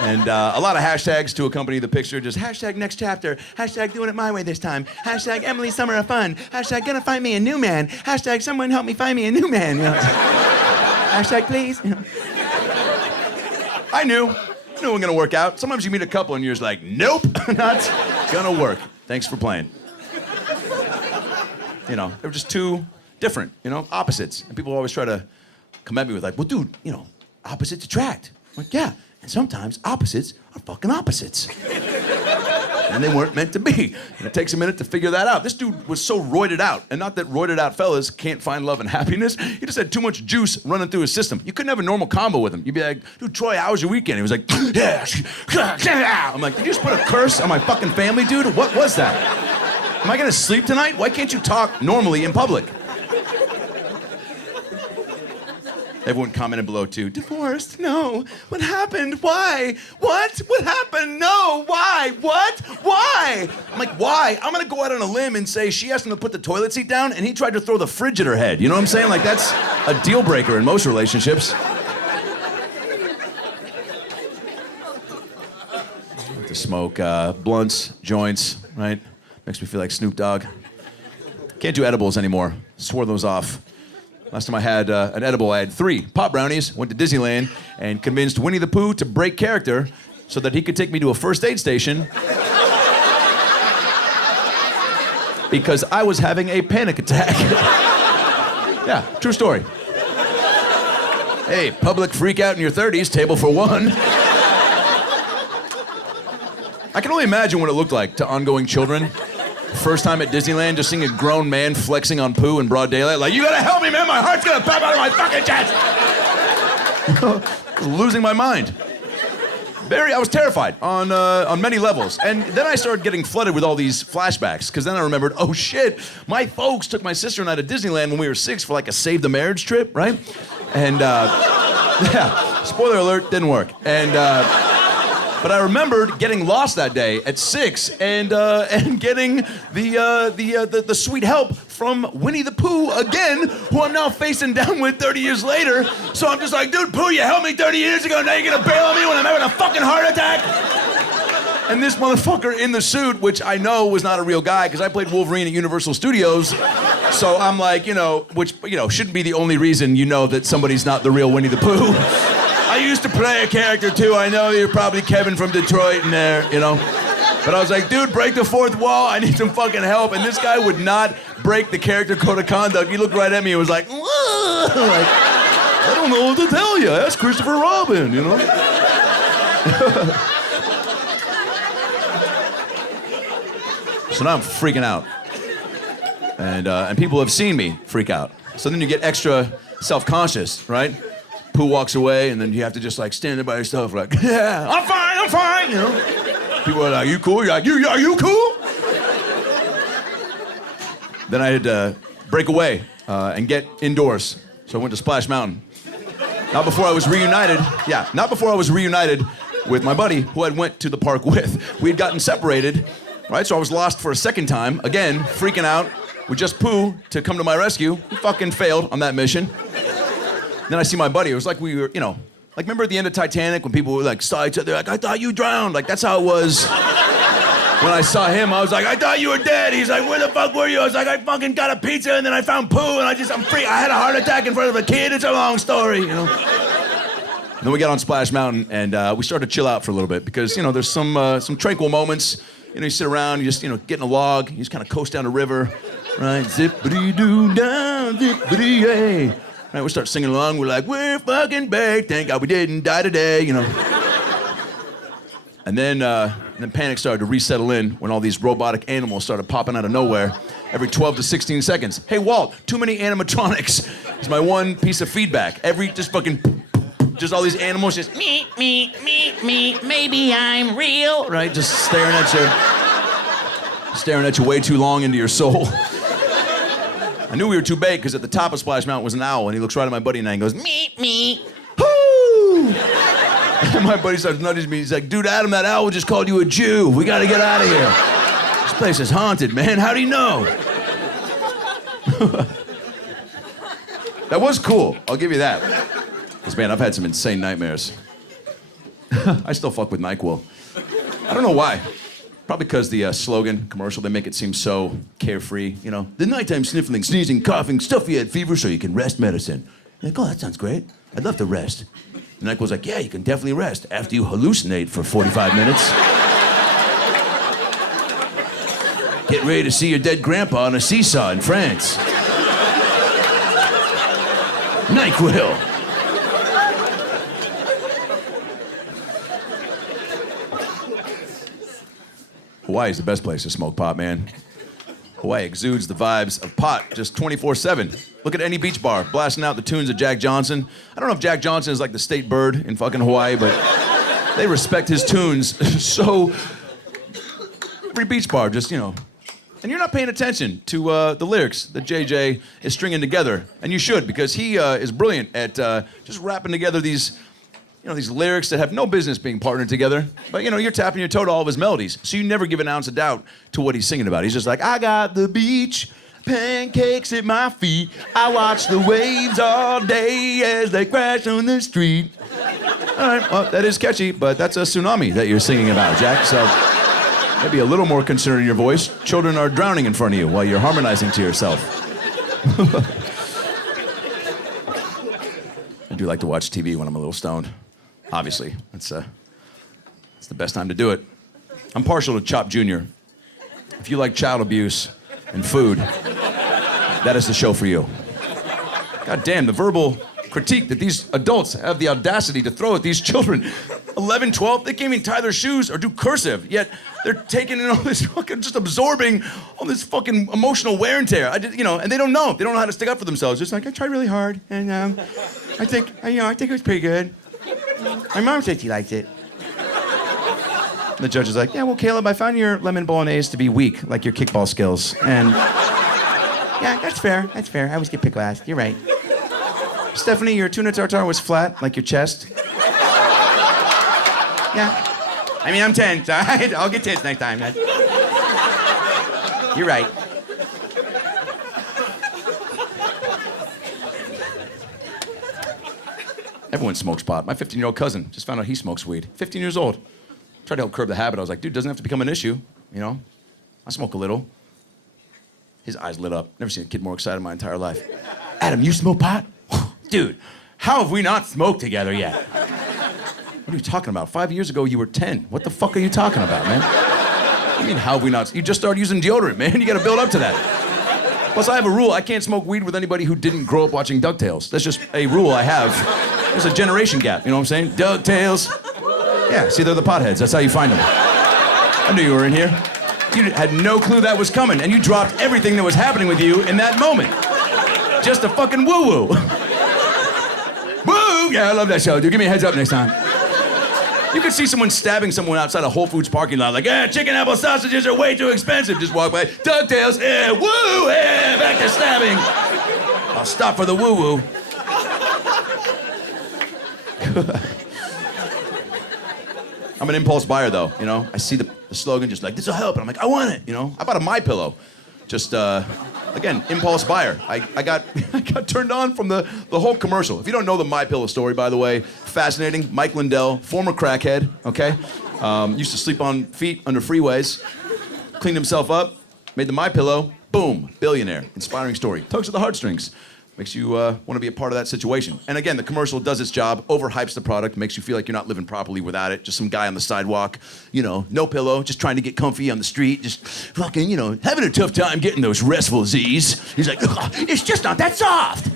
And a lot of hashtags to accompany the picture, just hashtag next chapter, hashtag doing it my way this time, hashtag Emily Summer of Fun, hashtag gonna find me a new man, hashtag someone help me find me a new man, you know? Hashtag please. You know? I knew it was gonna work out. Sometimes you meet a couple and you're just like, nope, not gonna work. Thanks for playing. You know, they were just too different, you know, opposites. And people always try to come at me with like, well, dude, you know, opposites attract. I'm like, yeah, and sometimes opposites are fucking opposites. And they weren't meant to be. And it takes a minute to figure that out. This dude was so roided out, and not that roided out fellas can't find love and happiness. He just had too much juice running through his system. You couldn't have a normal combo with him. You'd be like, dude, Troy, how was your weekend? He was like, yeah. I'm like, did you just put a curse on my fucking family, dude? What was that? Am I gonna sleep tonight? Why can't you talk normally in public? Everyone commented below too. Divorced? No. What happened? Why? What? What happened? No. Why? What? Why? I'm like, why? I'm gonna go out on a limb and say she asked him to put the toilet seat down and he tried to throw the fridge at her head. You know what I'm saying? Like, that's a deal breaker in most relationships. To smoke blunts, joints, right? Makes me feel like Snoop Dogg. Can't do edibles anymore. Swore those off. Last time I had an edible, I had 3 pop brownies, went to Disneyland, and convinced Winnie the Pooh to break character so that he could take me to a first aid station because I was having a panic attack. Yeah, true story. Hey, public freakout in your 30s, table for one. I can only imagine what it looked like to ongoing children. First time at Disneyland, just seeing a grown man flexing on poo in broad daylight. Like, you gotta help me, man, my heart's gonna pop out of my fucking chest. I was losing my mind. I was terrified on many levels. And then I started getting flooded with all these flashbacks, because then I remembered, oh shit, my folks took my sister and I to Disneyland when we were 6 for like a Save the Marriage trip, right? And yeah, spoiler alert, didn't work. And but I remembered getting lost that day at 6 and getting the sweet help from Winnie the Pooh again, who I'm now facing down with 30 years later. So I'm just like, dude, Pooh, you helped me 30 years ago, now you're gonna bail on me when I'm having a fucking heart attack? And this motherfucker in the suit, which I know was not a real guy, because I played Wolverine at Universal Studios. So I'm like, which shouldn't be the only reason you know that somebody's not the real Winnie the Pooh. I used to play a character too. I know you're probably Kevin from Detroit in there, But I was like, dude, break the fourth wall. I need some fucking help. And this guy would not break the character code of conduct. He looked right at me and was like, I don't know what to tell you. That's Christopher Robin, So now I'm freaking out. And people have seen me freak out. So then you get extra self-conscious, right? Pooh walks away, and then you have to just like stand there by yourself, like, yeah, I'm fine, People are like, you cool? You're like, are you cool? Then I had to break away and get indoors. So I went to Splash Mountain. Not before I was reunited with my buddy who I went to the park with. We had gotten separated, right? So I was lost for a second time, again, freaking out with just Pooh to come to my rescue. He fucking failed on that mission. Then I see my buddy. It was like we were, like remember at the end of Titanic when people were like saw each other, like, I thought you drowned. Like that's how it was. When I saw him, I was like, I thought you were dead. He's like, where the fuck were you? I was like, I fucking got a pizza and then I found Pooh and I'm free. I had a heart attack in front of a kid. It's a long story, And then we got on Splash Mountain and we started to chill out for a little bit because there's some tranquil moments. You sit around, you just get in a log, you just kind of coast down the river, right? Zippity-doo down, zippity-yay. Right, we start singing along. We're like, we're fucking baked. Thank God we didn't die today, And then panic started to resettle in when all these robotic animals started popping out of nowhere every 12 to 16 seconds. Hey, Walt, too many animatronics. It's my one piece of feedback. Just all these animals just me, maybe I'm real. Right, just staring at you way too long into your soul. I knew we were too big because at the top of Splash Mountain was an owl, and he looks right at my buddy and I and goes, me, whoo! And my buddy starts nudging me. He's like, dude, Adam, that owl just called you a Jew. We gotta get out of here. This place is haunted, man. How do you know? That was cool. I'll give you that. Because, man, I've had some insane nightmares. I still fuck with NyQuil. I don't know why. Probably because the slogan, commercial, they make it seem so carefree. The nighttime sniffling, sneezing, coughing, stuffy head fever so you can rest medicine. You're like, oh, that sounds great. I'd love to rest. And NyQuil's like, yeah, you can definitely rest after you hallucinate for 45 minutes. Get ready to see your dead grandpa on a seesaw in France. NyQuil. Hawaii is the best place to smoke pot, man. Hawaii exudes the vibes of pot just 24/7. Look at any beach bar, blasting out the tunes of Jack Johnson. I don't know if Jack Johnson is like the state bird in fucking Hawaii, but they respect his tunes so. Every beach bar, just, and you're not paying attention to the lyrics that JJ is stringing together. And you should, because he is brilliant at just rapping together these lyrics that have no business being partnered together. But, you're tapping your toe to all of his melodies. So you never give an ounce of doubt to what he's singing about. He's just like, I got the beach, pancakes at my feet. I watch the waves all day as they crash on the street. All right, well, that is catchy, but that's a tsunami that you're singing about, Jack. So maybe a little more concern in your voice. Children are drowning in front of you while you're harmonizing to yourself. I do like to watch TV when I'm a little stoned. Obviously, it's the best time to do it. I'm partial to Chop Jr. If you like child abuse and food, that is the show for you. God damn, the verbal critique that these adults have the audacity to throw at these children. 11, 12, they can't even tie their shoes or do cursive, yet they're taking in all this fucking, just absorbing all this fucking emotional wear and tear. And they don't know. They don't know how to stick up for themselves. Just like, I tried really hard, and I think it was pretty good. My mom said she liked it. The judge is like, yeah, well, Caleb, I found your lemon bolognese to be weak, like your kickball skills. And yeah, that's fair. I always get picked last. You're right. Stephanie, your tuna tartare was flat, like your chest. Yeah. I mean, I'm 10, so I'll get 10 next time. You're right. Everyone smokes pot. My 15-year-old cousin just found out he smokes weed. 15 years old. Tried to help curb the habit. I was like, dude, doesn't have to become an issue, you know? I smoke a little. His eyes lit up. Never seen a kid more excited in my entire life. Adam, you smoke pot? Dude, how have we not smoked together yet? What are you talking about? 5 years ago, you were 10. What the fuck are you talking about, man? What do you mean, how have we not? You just started using deodorant, man. You gotta build up to that. Plus, I have a rule. I can't smoke weed with anybody who didn't grow up watching DuckTales. That's just a rule I have. There's a generation gap, you know what I'm saying? DuckTales. Yeah, see, they're the potheads. That's how you find them. I knew you were in here. You had no clue that was coming, and you dropped everything that was happening with you in that moment. Just a fucking woo-woo. Woo! Yeah, I love that show, dude. Give me a heads up next time. You could see someone stabbing someone outside a Whole Foods parking lot, like, chicken apple sausages are way too expensive. Just walk by, DuckTales, yeah, woo, yeah, back to stabbing. I'll stop for the woo-woo. I'm an impulse buyer, though, you know? I see the slogan just like, this'll help, and I'm like, I want it, you know? I bought a MyPillow. Just, again, impulse buyer. I got turned on from the whole commercial. If you don't know the MyPillow story, by the way, fascinating. Mike Lindell, former crackhead, okay? Used to sleep on feet under freeways, cleaned himself up, made the MyPillow, boom, billionaire. Inspiring story. Tugs at the heartstrings. Makes you want to be a part of that situation. And again, the commercial does its job, overhypes the product, makes you feel like you're not living properly without it. Just some guy on the sidewalk, you know, no pillow, just trying to get comfy on the street, just fucking, you know, having a tough time getting those restful Z's. He's like, it's just not that soft.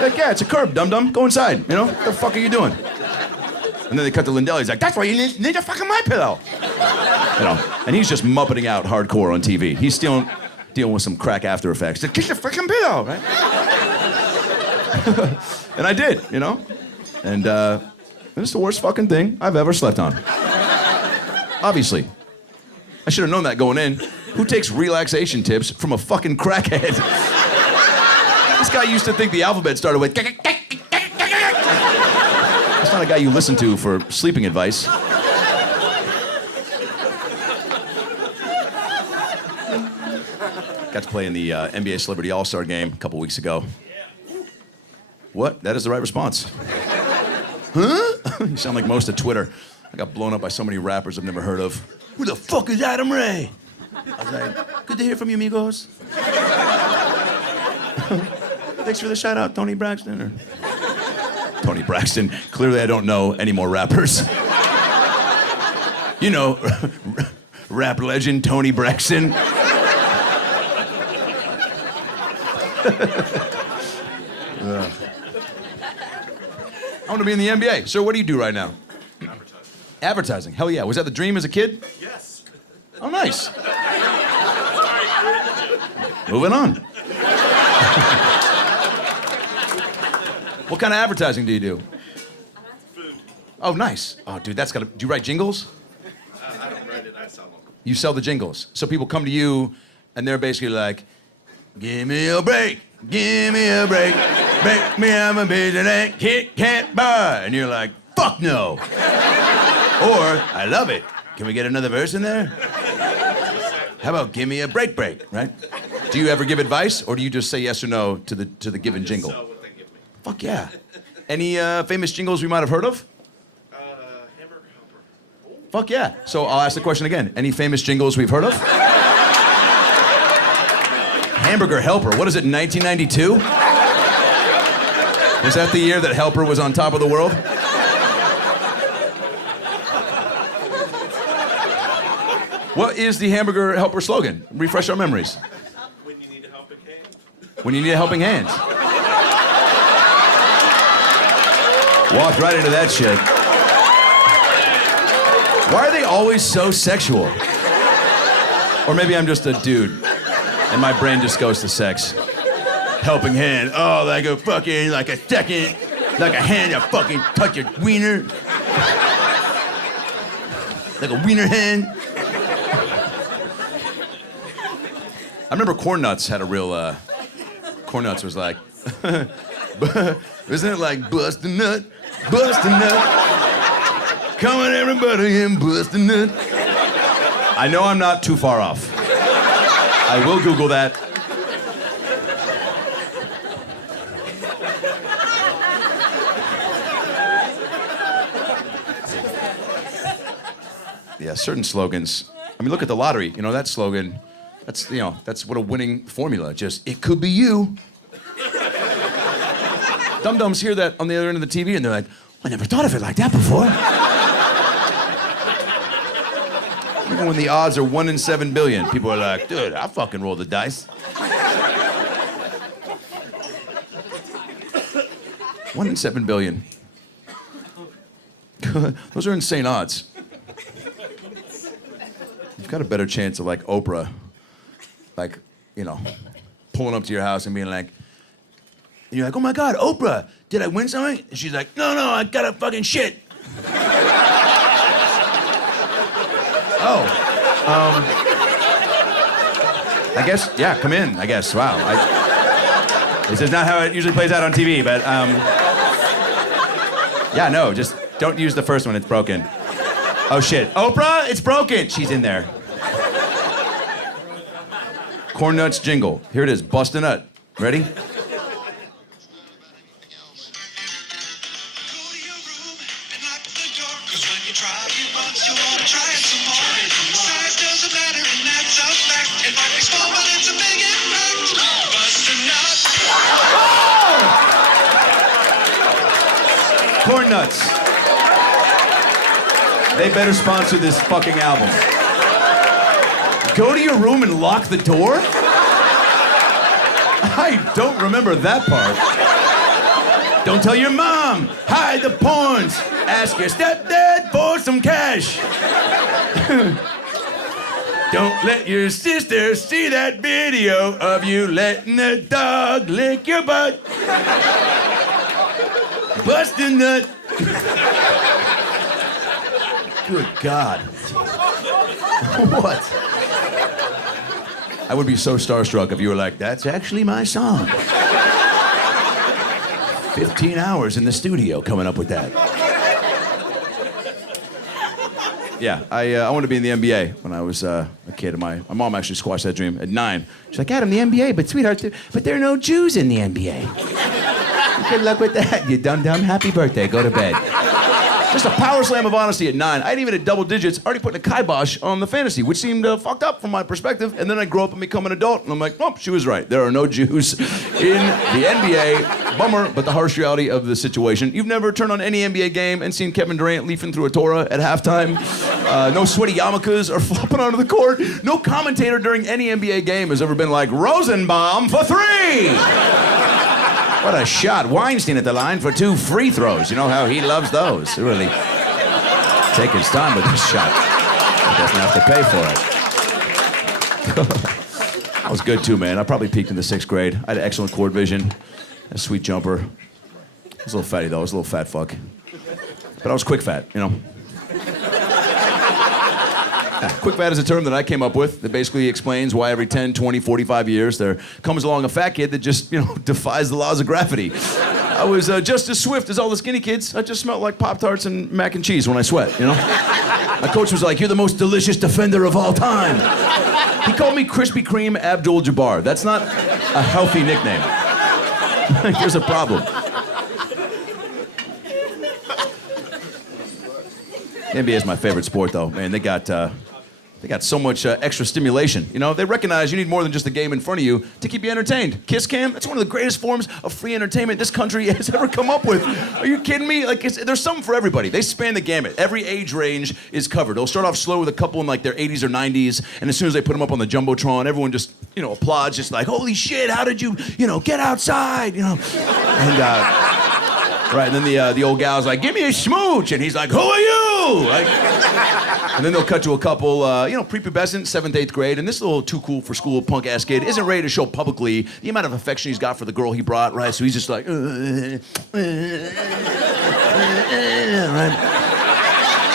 Like, yeah, it's a curb, dum-dum. Go inside, you know? What the fuck are you doing? And then they cut to Lindell. He's like, that's why you need a fucking MyPillow. You know, and he's just muppeting out hardcore on TV. He's dealing with some crack after effects. Like, get your fucking pillow, right? And I did, you know? And it's the worst fucking thing I've ever slept on. Obviously. I should have known that going in. Who takes relaxation tips from a fucking crackhead? This guy used to think the alphabet started with... That's not a guy you listen to for sleeping advice. Got to play in the NBA Celebrity All-Star game a couple weeks ago. What? That is the right response. Huh? You sound like most of Twitter. I got blown up by so many rappers I've never heard of. Who the fuck is Adam Ray? I was like, good to hear from you, amigos. Thanks for the shout out, Tony Braxton. Or... Tony Braxton. Clearly I don't know any more rappers. You know, rap legend Tony Braxton. I want to be in the NBA. Sir, what do you do right now? Advertising. Advertising. Hell yeah. Was that the dream as a kid? Yes. Oh, nice. Moving on. What kind of advertising do you do? Food. Oh, nice. Oh, dude, that's gotta... Do you write jingles? I don't write it, I sell them. You sell the jingles. So people come to you, and they're basically like, give me a break. Give me a break. Break me, I'm a bitch and I can't buy. And you're like, fuck no. Or, I love it. Can we get another verse in there? How about give me a break, right? Do you ever give advice, or do you just say yes or no to the given jingle? Sell what they give me. Fuck yeah. Any famous jingles we might have heard of? Hamburger helper. Fuck yeah. So I'll ask the question again. Any famous jingles we've heard of? Hamburger Helper. What is it, 1992? Was that the year that Helper was on top of the world? What is the Hamburger Helper slogan? Refresh our memories. When you need a helping hand. When you need a helping hand. Walked right into that shit. Why are they always so sexual? Or maybe I'm just a dude, and my brain just goes to sex. Helping hand, oh, like a second, like a hand that fucking touch your wiener. Like a wiener hand. I remember Corn Nuts had a real, Corn Nuts was like, isn't it like bust a nut, bust a nut? Come on everybody and bust a nut. I know I'm not too far off. I will Google that. Yeah, certain slogans. I mean, look at the lottery. You know, that slogan, that's what a winning formula. Just, it could be you. Dum-dums hear that on the other end of the TV and they're like, I never thought of it like that before. Even when the odds are 1 in 7 billion, people are like, dude, I'll fucking roll the dice. 1 in 7 billion. Those are insane odds. You've got a better chance of like Oprah, like, pulling up to your house and being like, and you're like, oh my God, Oprah, did I win something? And she's like, no, I got a fucking shit. I guess, yeah, come in, I guess, wow. This is not how it usually plays out on TV, but, yeah, no, just don't use the first one, it's broken. Oh shit, Oprah, it's broken. She's in there. Corn Nuts jingle. Here it is, bust a nut. Ready? Corn Nuts. They better sponsor this fucking album. Go to your room and lock the door? I don't remember that part. Don't tell your mom. Hide the porns. Ask your stepdad for some cash. Don't let your sister see that video of you letting the dog lick your butt. Bust a nut. Good God. What? I would be so starstruck if you were like, that's actually my song. 15 hours in the studio coming up with that. Yeah, I wanted to be in the NBA when I was a kid. My mom actually squashed that dream at 9. She's like, Adam, the NBA, but sweetheart, but there are no Jews in the NBA. Good luck with that, you dum-dum. Happy birthday, go to bed. Just a power slam of honesty at 9. I ain't even at double digits, already putting a kibosh on the fantasy, which seemed fucked up from my perspective. And then I grow up and become an adult, and I'm like, oh, she was right. There are no Jews in the NBA. Bummer, but the harsh reality of the situation. You've never turned on any NBA game and seen Kevin Durant leafing through a Torah at halftime. No sweaty yarmulkes are flopping onto the court. No commentator during any NBA game has ever been like, Rosenbaum for 3! What a shot. Weinstein at the line for 2 free throws. You know how he loves those. He really take his time with this shot. He doesn't have to pay for it. I was good too, man. I probably peaked in the 6th grade. I had excellent court vision, a sweet jumper. I was a little fatty though. I was a little fat fuck. But I was quick fat, Quick fat is a term that I came up with that basically explains why every 10, 20, 45 years there comes along a fat kid that just, defies the laws of gravity. I was just as swift as all the skinny kids. I just smelled like Pop-Tarts and mac and cheese when I sweat, My coach was like, you're the most delicious defender of all time. He called me Krispy Kreme Abdul-Jabbar. That's not a healthy nickname. Here's a problem. The NBA is my favorite sport, though. Man, they got so much extra stimulation. They recognize you need more than just the game in front of you to keep you entertained. Kiss cam, that's one of the greatest forms of free entertainment this country has ever come up with. Are you kidding me? There's something for everybody. They span the gamut. Every age range is covered. They'll start off slow with a couple in their 80s or 90s, and as soon as they put them up on the Jumbotron, everyone just, applauds, just like, holy shit, how did you, get outside, And Right, and then the old gal's like, give me a smooch, and he's like, who are you? Like, and then they'll cut to a couple, prepubescent, 7th, 8th grade, and this little too cool for school punk-ass kid isn't ready to show publicly the amount of affection he's got for the girl he brought, right? So he's just like, right?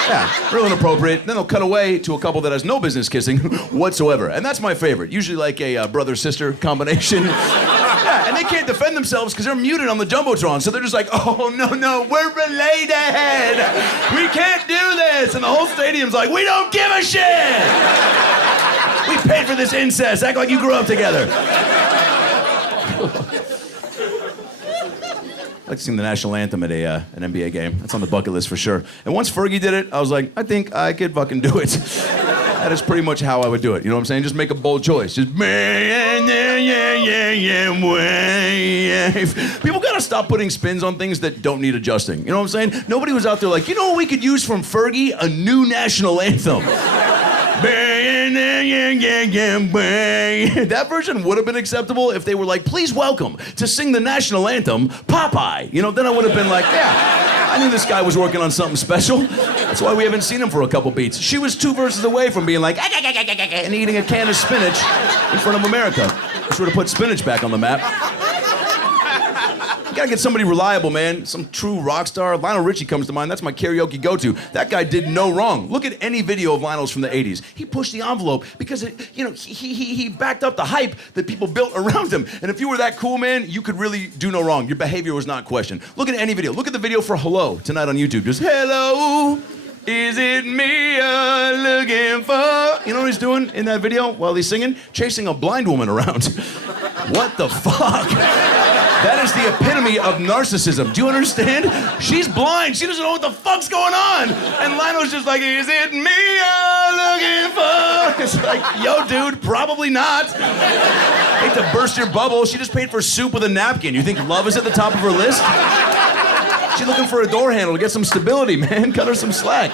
Yeah, real inappropriate. Then they'll cut away to a couple that has no business kissing whatsoever. And that's my favorite. Usually like a brother-sister combination. Yeah, and they can't defend themselves because they're muted on the Jumbotron. So they're just like, oh, no, we're related. We can't do this. And the whole stadium's like, we don't give a shit. We paid for this incest. Act like you grew up together. I like to sing the national anthem at an NBA game. That's on the bucket list for sure. And once Fergie did it, I was like, I think I could fucking do it. That is pretty much how I would do it. You know what I'm saying? Just make a bold choice. Just people gotta stop putting spins on things that don't need adjusting. You know what I'm saying? Nobody was out there like, you know what we could use from Fergie? A new national anthem. That version would have been acceptable if they were like, please welcome to sing the national anthem, Popeye. You know, then I would have been like, yeah, I knew this guy was working on something special. That's why we haven't seen him for a couple beats. She was 2 verses away from being like, and eating a can of spinach in front of America. Just sort of put spinach back on the map. You gotta get somebody reliable, man. Some true rock star. Lionel Richie comes to mind. That's my karaoke go-to. That guy did no wrong. Look at any video of Lionel's from the 80s. He pushed the envelope because, he backed up the hype that people built around him. And if you were that cool, man, you could really do no wrong. Your behavior was not questioned. Look at any video. Look at the video for Hello tonight on YouTube. Just, hello, is it me you're looking for? You know what he's doing in that video while he's singing? Chasing a blind woman around. What the fuck? That is the epitome of narcissism. Do you understand? She's blind. She doesn't know what the fuck's going on. And Lionel's just like, is it me you're looking for? It's like, yo, dude, probably not. Hate to burst your bubble. She just paid for soup with a napkin. You think love is at the top of her list? She's looking for a door handle to get some stability, man. Cut her some slack.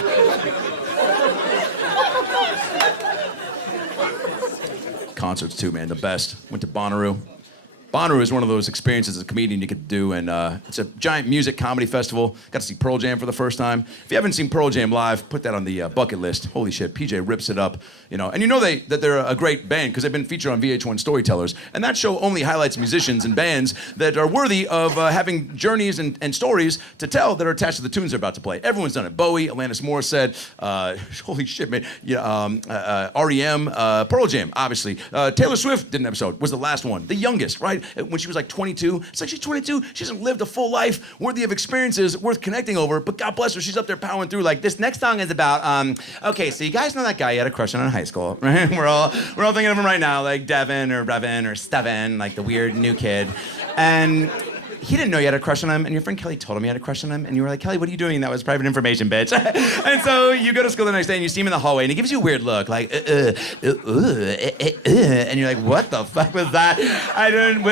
Concerts too, man, the best. Went to Bonnaroo. Bonnaroo is one of those experiences as a comedian you could do, and it's a giant music comedy festival. Got to see Pearl Jam for the first time. If you haven't seen Pearl Jam live, put that on the bucket list. Holy shit, PJ rips it up, And you know that they're a great band because they've been featured on VH1 Storytellers, and that show only highlights musicians and bands that are worthy of having journeys and stories to tell that are attached to the tunes they're about to play. Everyone's done it. Bowie, Alanis Morissette, holy shit, man, REM, Pearl Jam, obviously. Taylor Swift did an episode, was the last one, the youngest, right? When she was like 22. It's like she's 22. She hasn't lived a full life worthy of experiences worth connecting over, but God bless her, she's up there powering through like, this next song is about, okay, so you guys know that guy you had a crush on in high school, right? We're all thinking of him right now, like Devin or Brevin or Steven, like the weird new kid. And he didn't know you had a crush on him, and your friend Kelly told him you had a crush on him, and you were like, Kelly, what are you doing? That was private information, bitch. And so you go to school the next day, and you see him in the hallway, and he gives you a weird look, like, and you're like, what the fuck was that?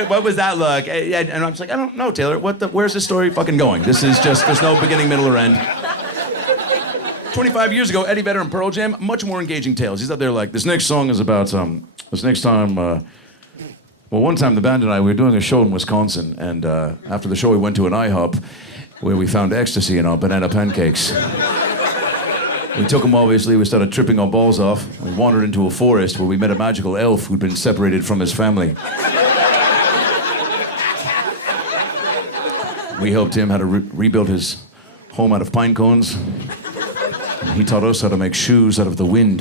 What was that look? And I'm just like, I don't know, Taylor, where's this story fucking going? This is just, there's no beginning, middle, or end. 25 years ago, Eddie Vedder and Pearl Jam, much more engaging tales. He's up there like, this next song is about, well, one time the band and I, we were doing a show in Wisconsin, and after the show we went to an IHOP where we found ecstasy in our banana pancakes. We took them, obviously, we started tripping our balls off. We wandered into a forest where we met a magical elf who'd been separated from his family. We helped him how to rebuild his home out of pine cones. And he taught us how to make shoes out of the wind.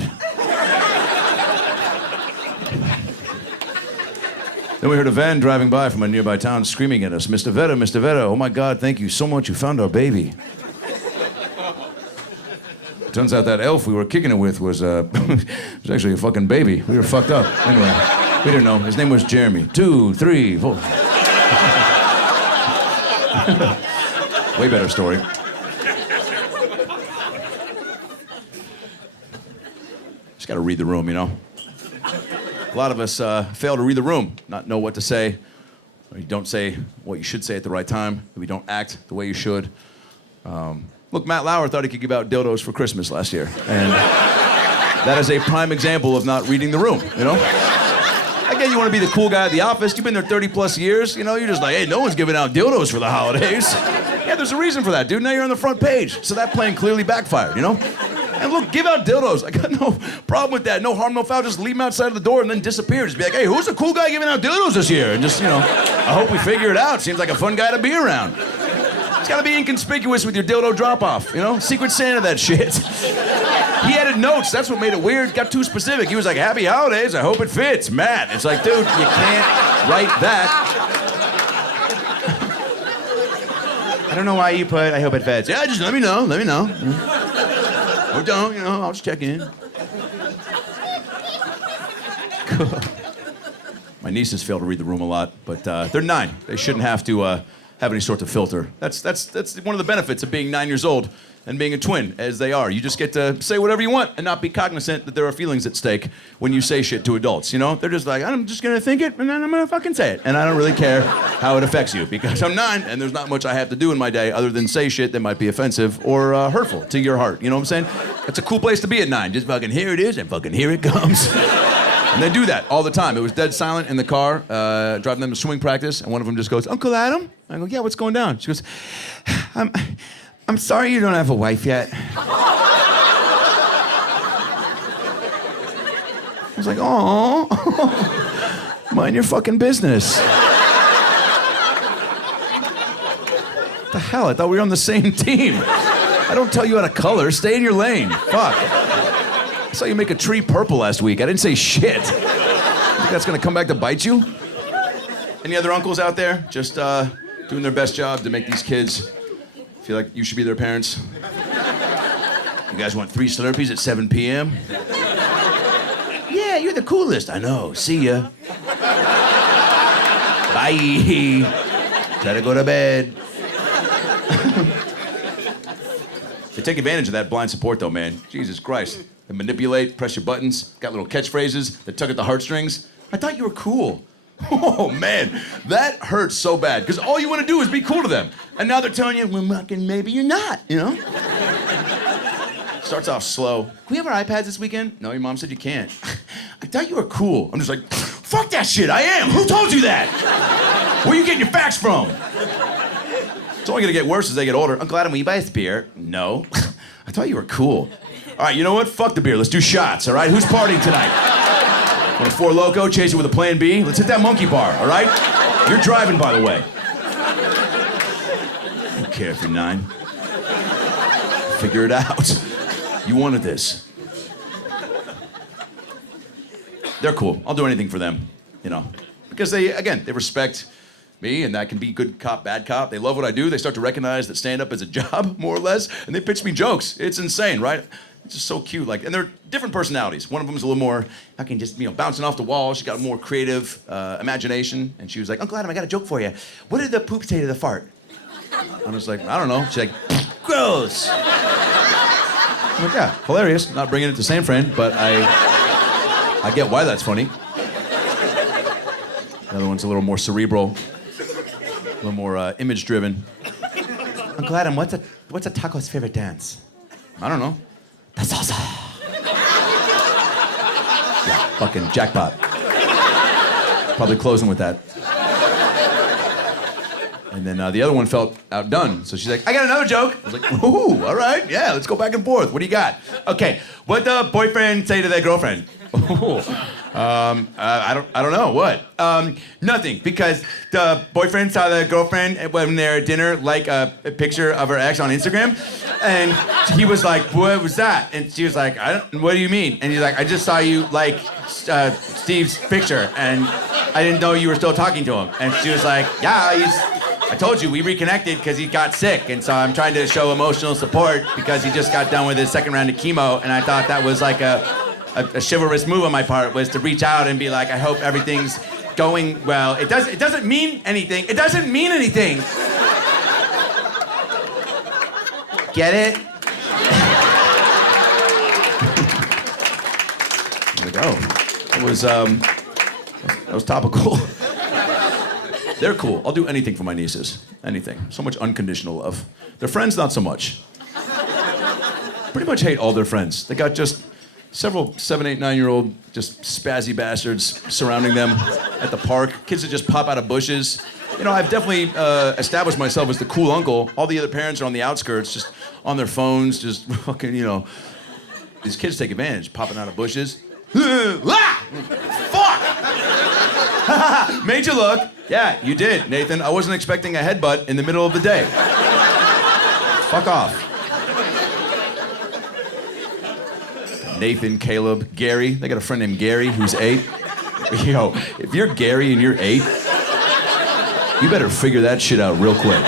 Then we heard a van driving by from a nearby town screaming at us, Mr. Vedder, oh my God, thank you so much, you found our baby. Turns out that elf we were kicking it with was actually a fucking baby. We were fucked up. Anyway, we didn't know. His name was Jeremy. 2, 3, 4. Way better story. Just gotta read the room, A lot of us fail to read the room, not know what to say, or you don't say what you should say at the right time, or you don't act the way you should. Look, Matt Lauer thought he could give out dildos for Christmas last year, and that is a prime example of not reading the room, I get you want to be the cool guy at the office. You've been there 30 plus years, you're just like, hey, no one's giving out dildos for the holidays. Yeah, Yeah, there's a reason for that, dude. Now you're on the front page. So that plan clearly backfired, you know? And look, give out dildos. I got no problem with that. No harm, no foul. Just leave them outside of the door and then disappear. Just be like, hey, who's the cool guy giving out dildos this year? And just, I hope we figure it out. Seems like a fun guy to be around. It's gotta be inconspicuous with your dildo drop-off, Secret Santa, that shit. He added notes. That's what made it weird. Got too specific. He was like, happy holidays. I hope it fits. Matt. It's like, dude, you can't write that. I don't know why you put, I hope it fits. Yeah, just let me know. Or don't, I'll just check in. My nieces fail to read the room a lot, but they're 9. They shouldn't have to have any sort of filter. That's one of the benefits of being 9 years old and being a twin, as they are. You just get to say whatever you want and not be cognizant that there are feelings at stake when you say shit to adults, They're just like, I'm just gonna think it and then I'm gonna fucking say it. And I don't really care how it affects you because I'm 9 and there's not much I have to do in my day other than say shit that might be offensive or hurtful to your heart. You know what I'm saying? It's a cool place to be at 9. Just fucking here it is and fucking here it comes. And they do that all the time. It was dead silent in the car, driving them to swimming practice, and one of them just goes, Uncle Adam? I go, yeah, what's going down? She goes, I'm sorry you don't have a wife yet. I was like, oh, mind your fucking business. What the hell? I thought we were on the same team. I don't tell you how to color. Stay in your lane. Fuck. I saw you make a tree purple last week. I didn't say shit. You think that's gonna come back to bite you? Any other uncles out there just doing their best job to make these kids feel like you should be their parents? You guys want 3 Slurpees at 7 p.m.? Yeah, you're the coolest. I know. See ya. Bye. Try to go to bed. They take advantage of that blind support, though, man. Jesus Christ. They manipulate, press your buttons, got little catchphrases that tug at the heartstrings. I thought you were cool. Oh, man, that hurts so bad, because all you want to do is be cool to them. And now they're telling you, well, fucking maybe you're not, Starts off slow. Can we have our iPads this weekend? No, your mom said you can't. I thought you were cool. I'm just like, fuck that shit, I am. Who told you that? Where are you getting your facts from? It's only gonna get worse as they get older. Uncle Adam, will you buy us beer? No. I thought you were cool. All right, you know what? Fuck the beer. Let's do shots, all right? Who's partying tonight? Want a Four Loko, chase it with a Plan B? Let's hit that monkey bar, all right? You're driving, by the way. I don't care if you're 9. Figure it out. You wanted this. They're cool. I'll do anything for them, Because they respect me, and that can be good cop, bad cop. They love what I do. They start to recognize that stand-up is a job, more or less, and they pitch me jokes. It's insane, right? It's just so cute. And they're different personalities. One of them is a little more, bouncing off the wall. She got a more creative imagination, and she was like, Uncle Adam, I got a joke for you. What did the poop say to the fart? I was like, I don't know. She's like, gross. I'm like, yeah, hilarious. Not bringing it to San Fran, but I get why that's funny. The other one's a little more cerebral, a little more image-driven. Uncle Adam, what's a taco's favorite dance? I don't know. The salsa. Yeah, fucking jackpot. Probably closing with that. And then the other one felt outdone, so she's like, I got another joke. I was like, ooh, all right, yeah, let's go back and forth. What do you got? Okay, what the boyfriend say to their girlfriend? I don't know, what? Nothing, because the boyfriend saw the girlfriend when they're at dinner like a picture of her ex on Instagram, and he was like, what was that? And she was like, what do you mean? And he's like, I just saw you like Steve's picture, and I didn't know you were still talking to him. And she was like, yeah, I told you, we reconnected because he got sick, and so I'm trying to show emotional support because he just got done with his 2nd round of chemo, and I thought that was like a chivalrous move on my part, was to reach out and be like, I hope everything's going well. It doesn't mean anything. It doesn't mean anything. Get it? I'm like, oh, that was topical. They're cool. I'll do anything for my nieces. Anything. So much unconditional love. Their friends, not so much. Pretty much hate all their friends. They got just several 7, 8, 9-year-old just spazzy bastards surrounding them at the park. Kids that just pop out of bushes. you know, I've definitely established myself as the cool uncle. All the other parents are on the outskirts, just on their phones, just fucking, you know. These kids take advantage, popping out of bushes. Fuck! Made you look. Yeah, you did, Nathan. I wasn't expecting a headbutt in the middle of the day. Fuck off. Nathan, Caleb, Gary. They got a friend named Gary who's 8. Yo, if you're Gary and you're 8, you better figure that shit out real quick.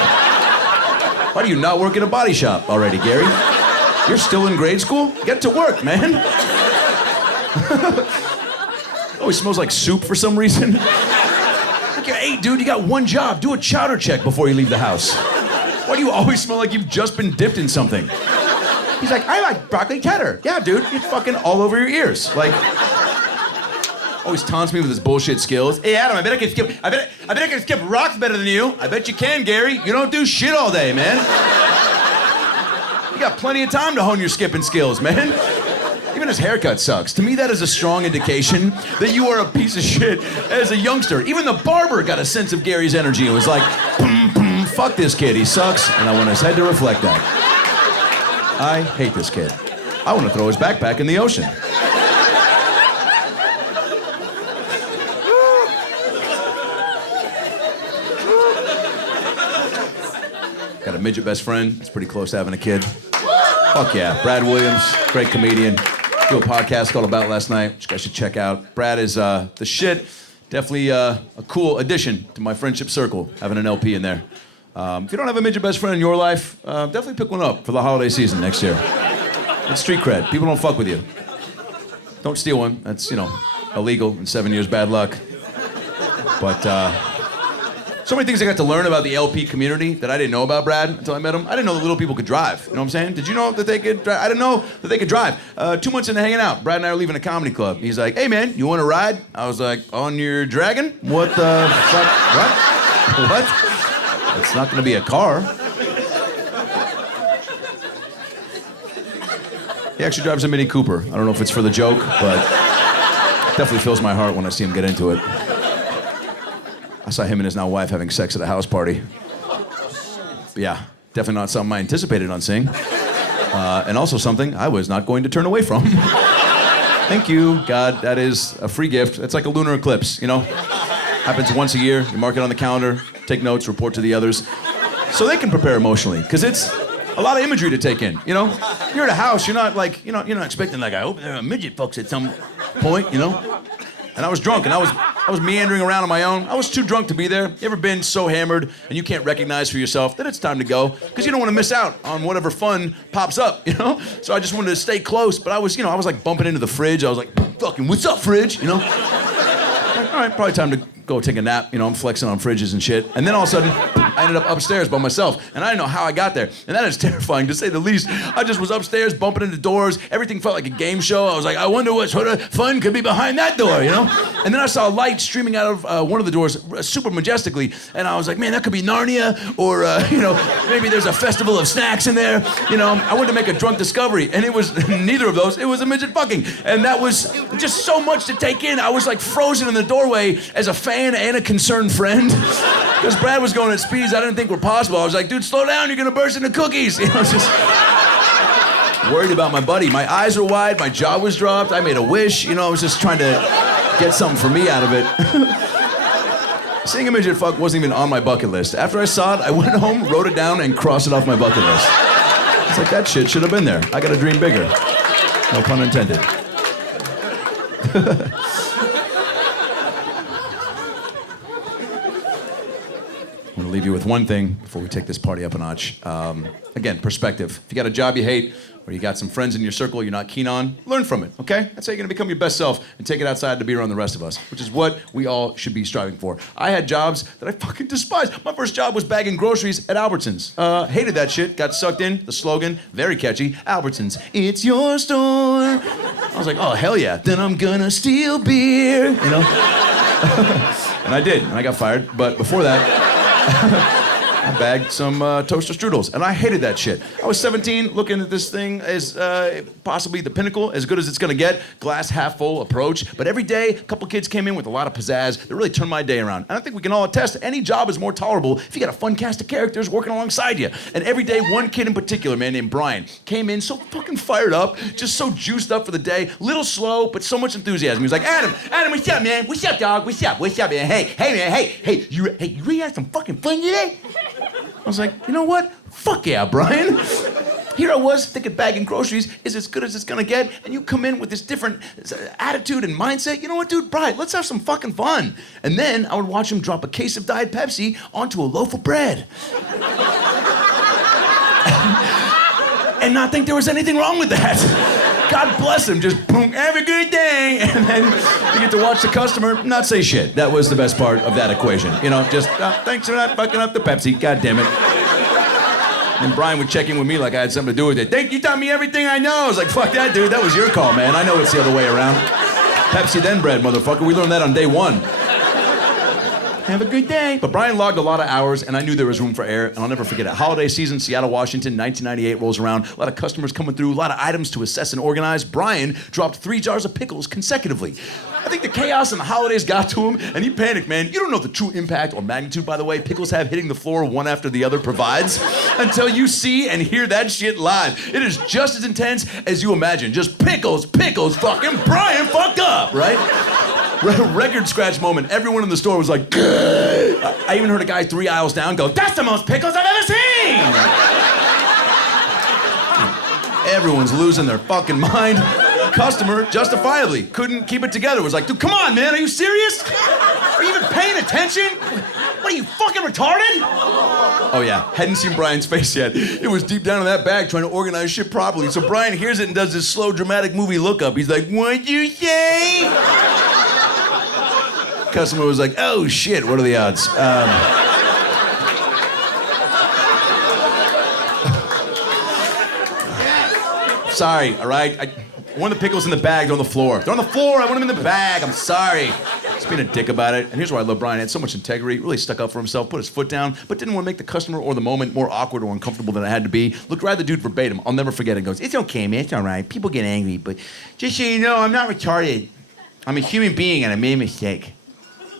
Why do you not work in a body shop already, Gary? You're still in grade school? Get to work, man. Always smells like soup for some reason. Like, you're 8, dude. You got one job. Do a chowder check before you leave the house. Why do you always smell like you've just been dipped in something? He's like, I like broccoli cheddar. Yeah, dude. It's fucking all over your ears. Like, always taunts me with his bullshit skills. Hey, Adam, I bet I can skip. I bet I can skip rocks better than you. I bet you can, Gary. You don't do shit all day, man. You got plenty of time to hone your skipping skills, man. Even his haircut sucks. To me, that is a strong indication that you are a piece of shit as a youngster. Even the barber got a sense of Gary's energy and was like, fuck this kid, he sucks. And I want his head to reflect that. I hate this kid. I want to throw his backpack in the ocean. Got a midget best friend. It's pretty close to having a kid. Fuck yeah. Brad Williams, great comedian. Do a podcast called About Last Night, which you guys should check out. Brad is the shit. Definitely a cool addition to my friendship circle, having an LP in there. If you don't have a midget best friend in your life, definitely pick one up for the holiday season next year. It's street cred. People don't fuck with you. Don't steal one. That's, you know, illegal and 7 years bad luck. But so many things I got to learn about the LP community that I didn't know about Brad until I met him. I didn't know that little people could drive. You know what I'm saying? Did you know that they could drive? I didn't know that they could drive. 2 months into hanging out, Brad and I are leaving a comedy club. He's like, hey man, you want to ride? I was like, on your dragon? What the fuck? What? What? It's not going to be a car. He actually drives a Mini Cooper. I don't know if it's for the joke, but it definitely fills my heart when I see him get into it. I saw him and his now wife having sex at a house party. Yeah, definitely not something I anticipated on seeing. And also something I was not going to turn away from. Thank you, God. That is a free gift. It's like a lunar eclipse, you know? Happens once a year. You mark it on the calendar, take notes, report to the others. So they can prepare emotionally, because it's a lot of imagery to take in, you know? You're at a house, you're not like, you're not expecting like, I hope there are midget fucks at some point, you know? And I was drunk, and I was meandering around on my own. I was too drunk to be there. You ever been so hammered and you can't recognize for yourself that it's time to go? Because you don't want to miss out on whatever fun pops up, you know? So I just wanted to stay close, but I was like bumping into the fridge. I was like, fucking, what's up, fridge? You know? Like, all right, probably time to go take a nap. You know, I'm flexing on fridges and shit. And then all of a sudden, I ended up upstairs by myself, and I didn't know how I got there. And that is terrifying, to say the least. I just was upstairs, bumping into doors. Everything felt like a game show. I was like, I wonder what sort of fun could be behind that door, you know? And then I saw a light streaming out of one of the doors super majestically, and I was like, man, that could be Narnia, or, you know, maybe there's a festival of snacks in there. You know, I wanted to make a drunk discovery, and it was neither of those. It was a midget fucking. And that was just so much to take in. I was like frozen in the doorway as a fan and a concerned friend. Because Brad was going at speeds I didn't think were possible. I was like, dude, slow down, you're gonna burst into cookies. You know, just worried about my buddy. My eyes were wide, my jaw was dropped, I made a wish. You know, I was just trying to get something for me out of it. Seeing a midget fuck wasn't even on my bucket list. After I saw it, I went home, wrote it down, and crossed it off my bucket list. It's like, that shit should have been there. I gotta dream bigger. No pun intended. I'm gonna leave you with one thing before we take this party up a notch. Again, perspective. If you got a job you hate, or you got some friends in your circle you're not keen on, learn from it, okay? That's how you're gonna become your best self and take it outside to be around the rest of us, which is what we all should be striving for. I had jobs that I fucking despised. My first job was bagging groceries at Albertsons. Hated that shit, got sucked in. The slogan, very catchy, Albertsons, it's your store. I was like, oh, hell yeah, then I'm gonna steal beer, you know? And I did, and I got fired, but before that, I bagged some toaster strudels, and I hated that shit. I was 17, looking at this thing as possibly the pinnacle, as good as it's gonna get, glass half full approach. But every day, a couple kids came in with a lot of pizzazz that really turned my day around. And I think we can all attest, any job is more tolerable if you got a fun cast of characters working alongside you. And every day, one kid in particular, man named Brian, came in so fucking fired up, just so juiced up for the day, little slow, but so much enthusiasm. He was like, Adam, what's up, man? What's up, dog? What's up, man? Hey, man, hey, you really had some fucking fun today? I was like, you know what? Fuck yeah, Brian. Here I was thinking bagging groceries is as good as it's gonna get, and you come in with this different attitude and mindset. You know what, dude? Brian, let's have some fucking fun. And then I would watch him drop a case of Diet Pepsi onto a loaf of bread. And not think there was anything wrong with that. God bless him, just boom, have a good day. And then you get to watch the customer not say shit. That was the best part of that equation. You know, just, thanks for not fucking up the Pepsi, God damn it. And Brian would check in with me like I had something to do with it. You taught me everything I know. I was like, fuck that, dude, that was your call, man. I know it's the other way around. Pepsi then bread, motherfucker. We learned that on day one. Have a good day. But Brian logged a lot of hours, and I knew there was room for error, and I'll never forget it. Holiday season, Seattle, Washington, 1998 rolls around. A lot of customers coming through, a lot of items to assess and organize. Brian dropped 3 jars of pickles consecutively. I think the chaos and the holidays got to him, and he panicked, man. You don't know the true impact or magnitude, by the way, pickles have hitting the floor one after the other provides until you see and hear that shit live. It is just as intense as you imagine. Just pickles, fucking Brian fucked up, right? Record scratch moment. Everyone in the store was like, "Good." I even heard a guy 3 aisles down go, "That's the most pickles I've ever seen!" Everyone's losing their fucking mind. Customer, justifiably, couldn't keep it together. Was like, dude, come on, man, are you serious? Are you even paying attention? What are you, fucking retarded? Oh yeah, hadn't seen Brian's face yet. It was deep down in that bag trying to organize shit properly. So Brian hears it and does this slow, dramatic movie look up. He's like, what'd you say? Customer was like, oh shit, what are the odds? Sorry, all right? I want the pickles in the bag, they're on the floor. They're on the floor, I want them in the bag, I'm sorry. Just being a dick about it. And here's why I love Brian. He had so much integrity, really stuck up for himself, put his foot down, but didn't want to make the customer or the moment more awkward or uncomfortable than it had to be. Looked right at the dude verbatim. I'll never forget it. Goes, it's okay, man, it's all right. People get angry, but just so you know, I'm not retarded. I'm a human being and I made a mistake.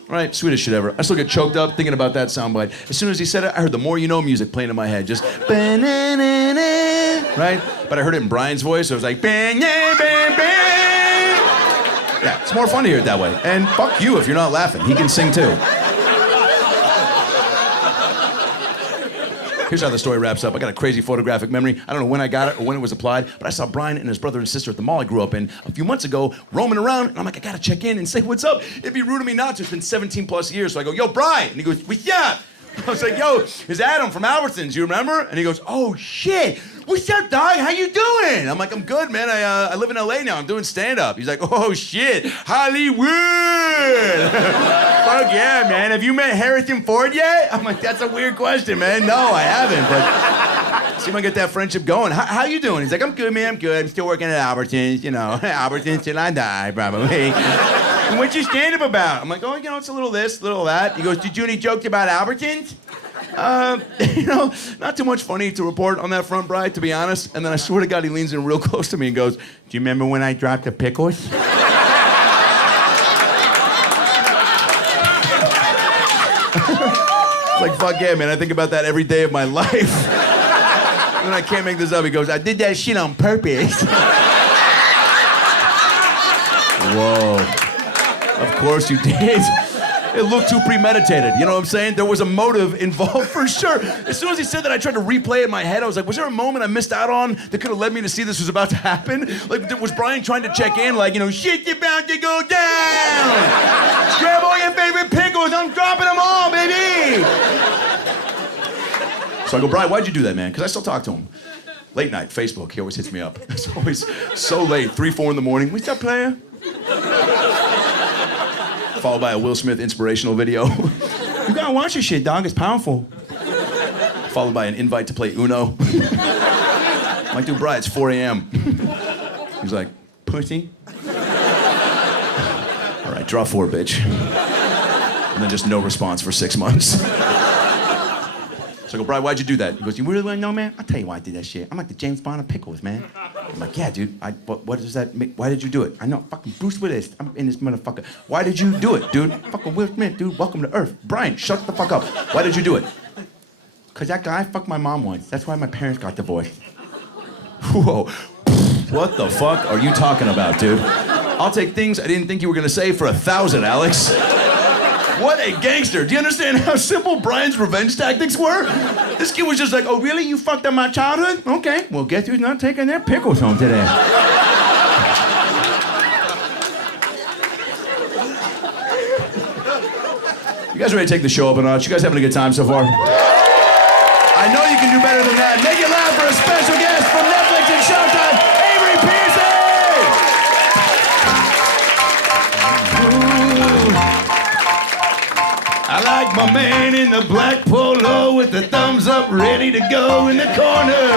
Right, sweetest shit ever. I still get choked up thinking about that soundbite. As soon as he said it, I heard the More You Know music playing in my head. Just, right? But I heard it in Brian's voice, so it was like, yeah, it's more fun to hear it that way. And fuck you if you're not laughing. He can sing too. Here's how the story wraps up. I got a crazy photographic memory. I don't know when I got it or when it was applied, but I saw Brian and his brother and sister at the mall I grew up in a few months ago, roaming around, and I'm like, I gotta check in and say what's up. It'd be rude of me not to. It's been 17 plus years. So I go, yo, Brian. And he goes, what's up? I was like, yo, it's Adam from Albertsons, you remember? And he goes, oh shit, what's up, dog? How you doing? I'm like, I'm good, man. I live in LA now. I'm doing stand-up. He's like, oh shit, Hollywood. Fuck yeah, man. Have you met Harrison Ford yet? I'm like, that's a weird question, man. No, I haven't, but see if I get that friendship going. How you doing? He's like, I'm good, man. I'm good. I'm still working at Albertsons, you know. Albertsons till I die, probably. And what's your stand-up about? I'm like, oh, you know, it's a little this, a little that. He goes, did you do any jokes about Albertsons? You know, not too much funny to report on that front, Brian, to be honest. And then I swear to God, he leans in real close to me and goes, do you remember when I dropped the pickles? It's like, fuck yeah, man. I think about that every day of my life. And I can't make this up. He goes, I did that shit on purpose. Whoa. Of course you did. It looked too premeditated, you know what I'm saying? There was a motive involved for sure. As soon as he said that, I tried to replay it in my head. I was like, was there a moment I missed out on that could have led me to see this was about to happen? Like, was Brian trying to check in? Like, you know, shit's about to go down. Grab all your favorite pickles. I'm dropping them all, baby. So I go, Brian, why'd you do that, man? Because I still talk to him. Late night, Facebook, he always hits me up. It's always so late, 3, 4 in the morning. What's up, player? Followed by a Will Smith inspirational video. You gotta watch this shit, dog. It's powerful. Followed by an invite to play Uno. I'm like, dude, Brian, it's 4 a.m. He's like, pussy? All right, draw 4, bitch. And then just no response for 6 months. So I go, Brian, why'd you do that? He goes, you really want to know, man? I'll tell you why I did that shit. I'm like the James Bond of pickles, man. I'm like, yeah, dude. What does that make? Why did you do it? I know, fucking Bruce Willis. I'm in this motherfucker. Why did you do it, dude? Fucking Will Smith, dude. Welcome to Earth. Brian, shut the fuck up. Why did you do it? Because that guy fucked my mom once. That's why my parents got divorced. Whoa. What the fuck are you talking about, dude? I'll take things I didn't think you were gonna say for 1,000, Alex. What a gangster. Do you understand how simple Brian's revenge tactics were? This kid was just like, oh, really? You fucked up my childhood? Okay, well, guess who's not taking their pickles home today? You guys ready to take the show up a notch? You guys having a good time so far? I know you can do better than that. Make it loud for a special guest from Netflix and Showtime, Avery Pearson! I like my man in the black polo with the thumbs up ready to go in the corner.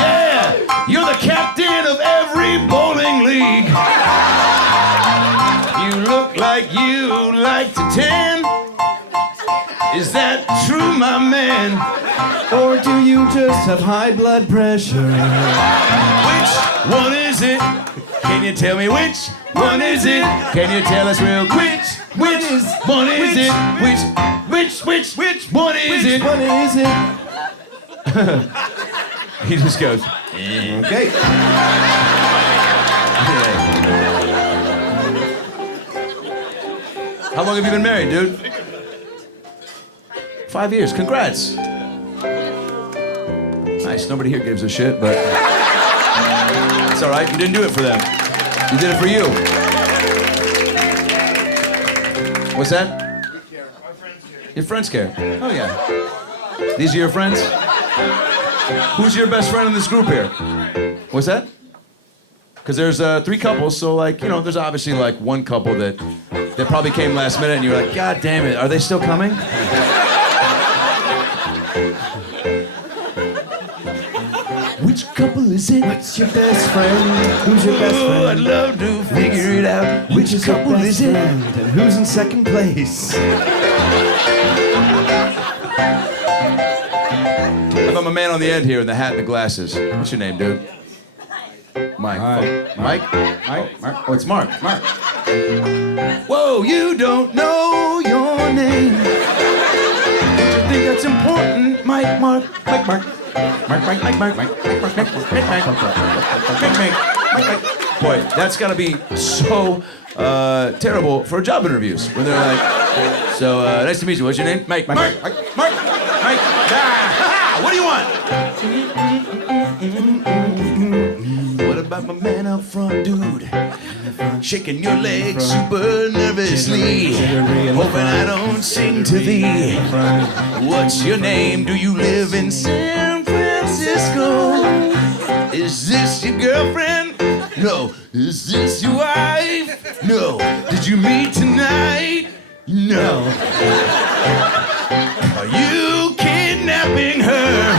Yeah, you're the captain of every bowling league. You look like you like to tan. Is that true, my man? Or do you just have high blood pressure? Which one is it? Can you tell me which one is it? Can you tell us real quick? Which one is it? Which one is it? Which one is it? He just goes, okay. How long have you been married, dude? 5 years. Congrats. Nice. Nobody here gives a shit, but it's all right. You didn't do it for them. You did it for you. What's that? We care. Our friends care. Your friends care. Oh, yeah. These are your friends? Who's your best friend in this group here? What's that? Because there's 3 couples, so, like, you know, there's obviously, like, one couple that probably came last minute, and you're like, God damn it, are they still coming? Which couple is it? What's your best friend? Who's your best friend? I'd love to figure it out. Which Who's your couple best is it? friend? And who's in second place? How about my man on the end here in the hat and the glasses? What's your name, dude? Mike. Mike? Mark? Oh, it's Mark. Mark. Whoa, you don't know your name. Don't you think that's important? Mike, Mark. Mike, Mark. Boy, that's gotta be so terrible for job interviews when they're like, so nice to meet you. What's your name? Mike. Mark. What do you want? What about my man up front, dude? Shaking your legs super nervously, hoping I don't sing to thee. What's your name? Do you live in San Francisco? Is this your girlfriend? No. Is this your wife? No. Did you meet tonight? No. Are you kidnapping her?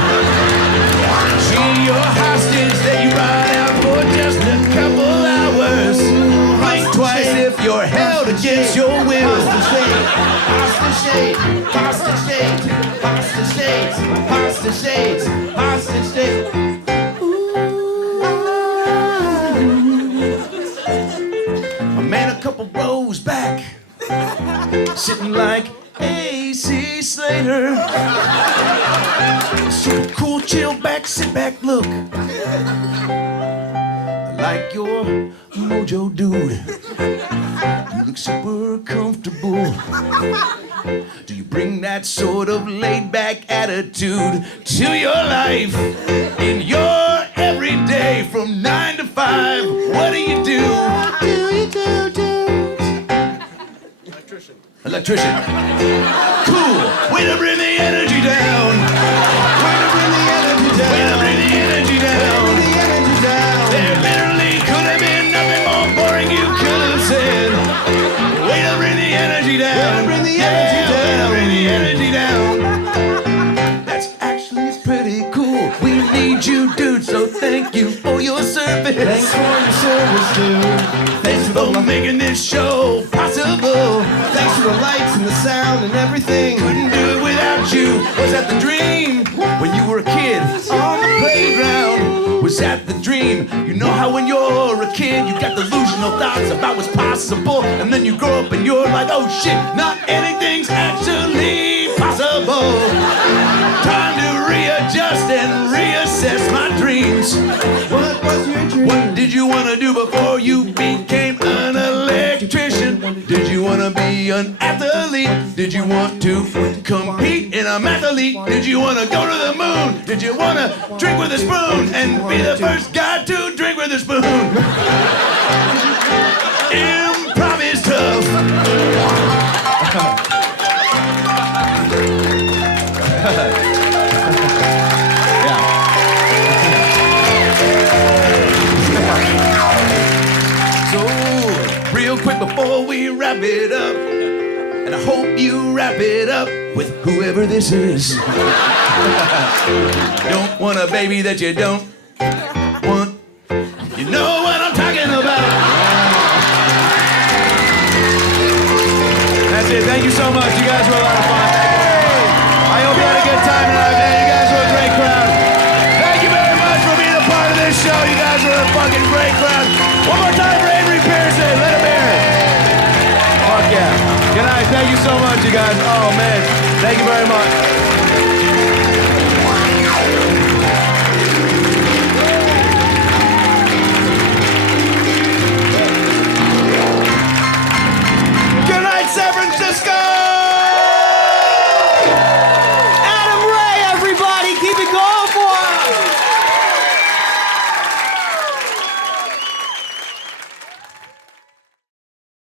She your hostage that you ride out for just a couple hours. Think twice if you're held against your will. Hostage. A man a couple rows back, sitting like A.C. Slater. Super cool, chill back, sit back, look. I like your mojo, dude. You look super comfortable. Do you bring that sort of laid-back attitude to your life? In your everyday from 9 to 5, what do you do? Electrician. Cool. Way to bring the energy down. There literally could have been nothing more boring you could have said. Way to bring the energy down. Way to bring the energy down. That's actually pretty cool. We need you, dude, so thank you for your service. Thanks for your service, dude. Thanks for making this show possible. possible. Thanks to the lights and the sound and everything. Couldn't do it without you. Was that the dream? When you were a kid on the playground. Was that the dream? You know how when you're a kid, you got delusional thoughts about what's possible. And then you grow up and you're like, oh shit, not anything's actually possible. Time to readjust and reassess my dreams. What was your dream? What did you want to do before you became an electrician? Did you want to be an athlete? Did you want to compete in a mathlete? Did you want to go to the moon? Did you want to drink with a spoon and be the first guy to drink with a spoon? Improv is tough. So, real quick before we wrap it up, and I hope you wrap it up with whoever this is. Don't want a baby that you don't want. You know what I'm talking about. That's it. Thank you so much. You guys were a lot of fun. I hope you had a good time tonight, man. You guys were a great crowd. Thank you very much for being a part of this show. You guys were a fucking great crowd. One more time for Avery Pearson. Let him hear it. Fuck yeah. Good night. Thank you so much, you guys. Oh, man. Thank you very much.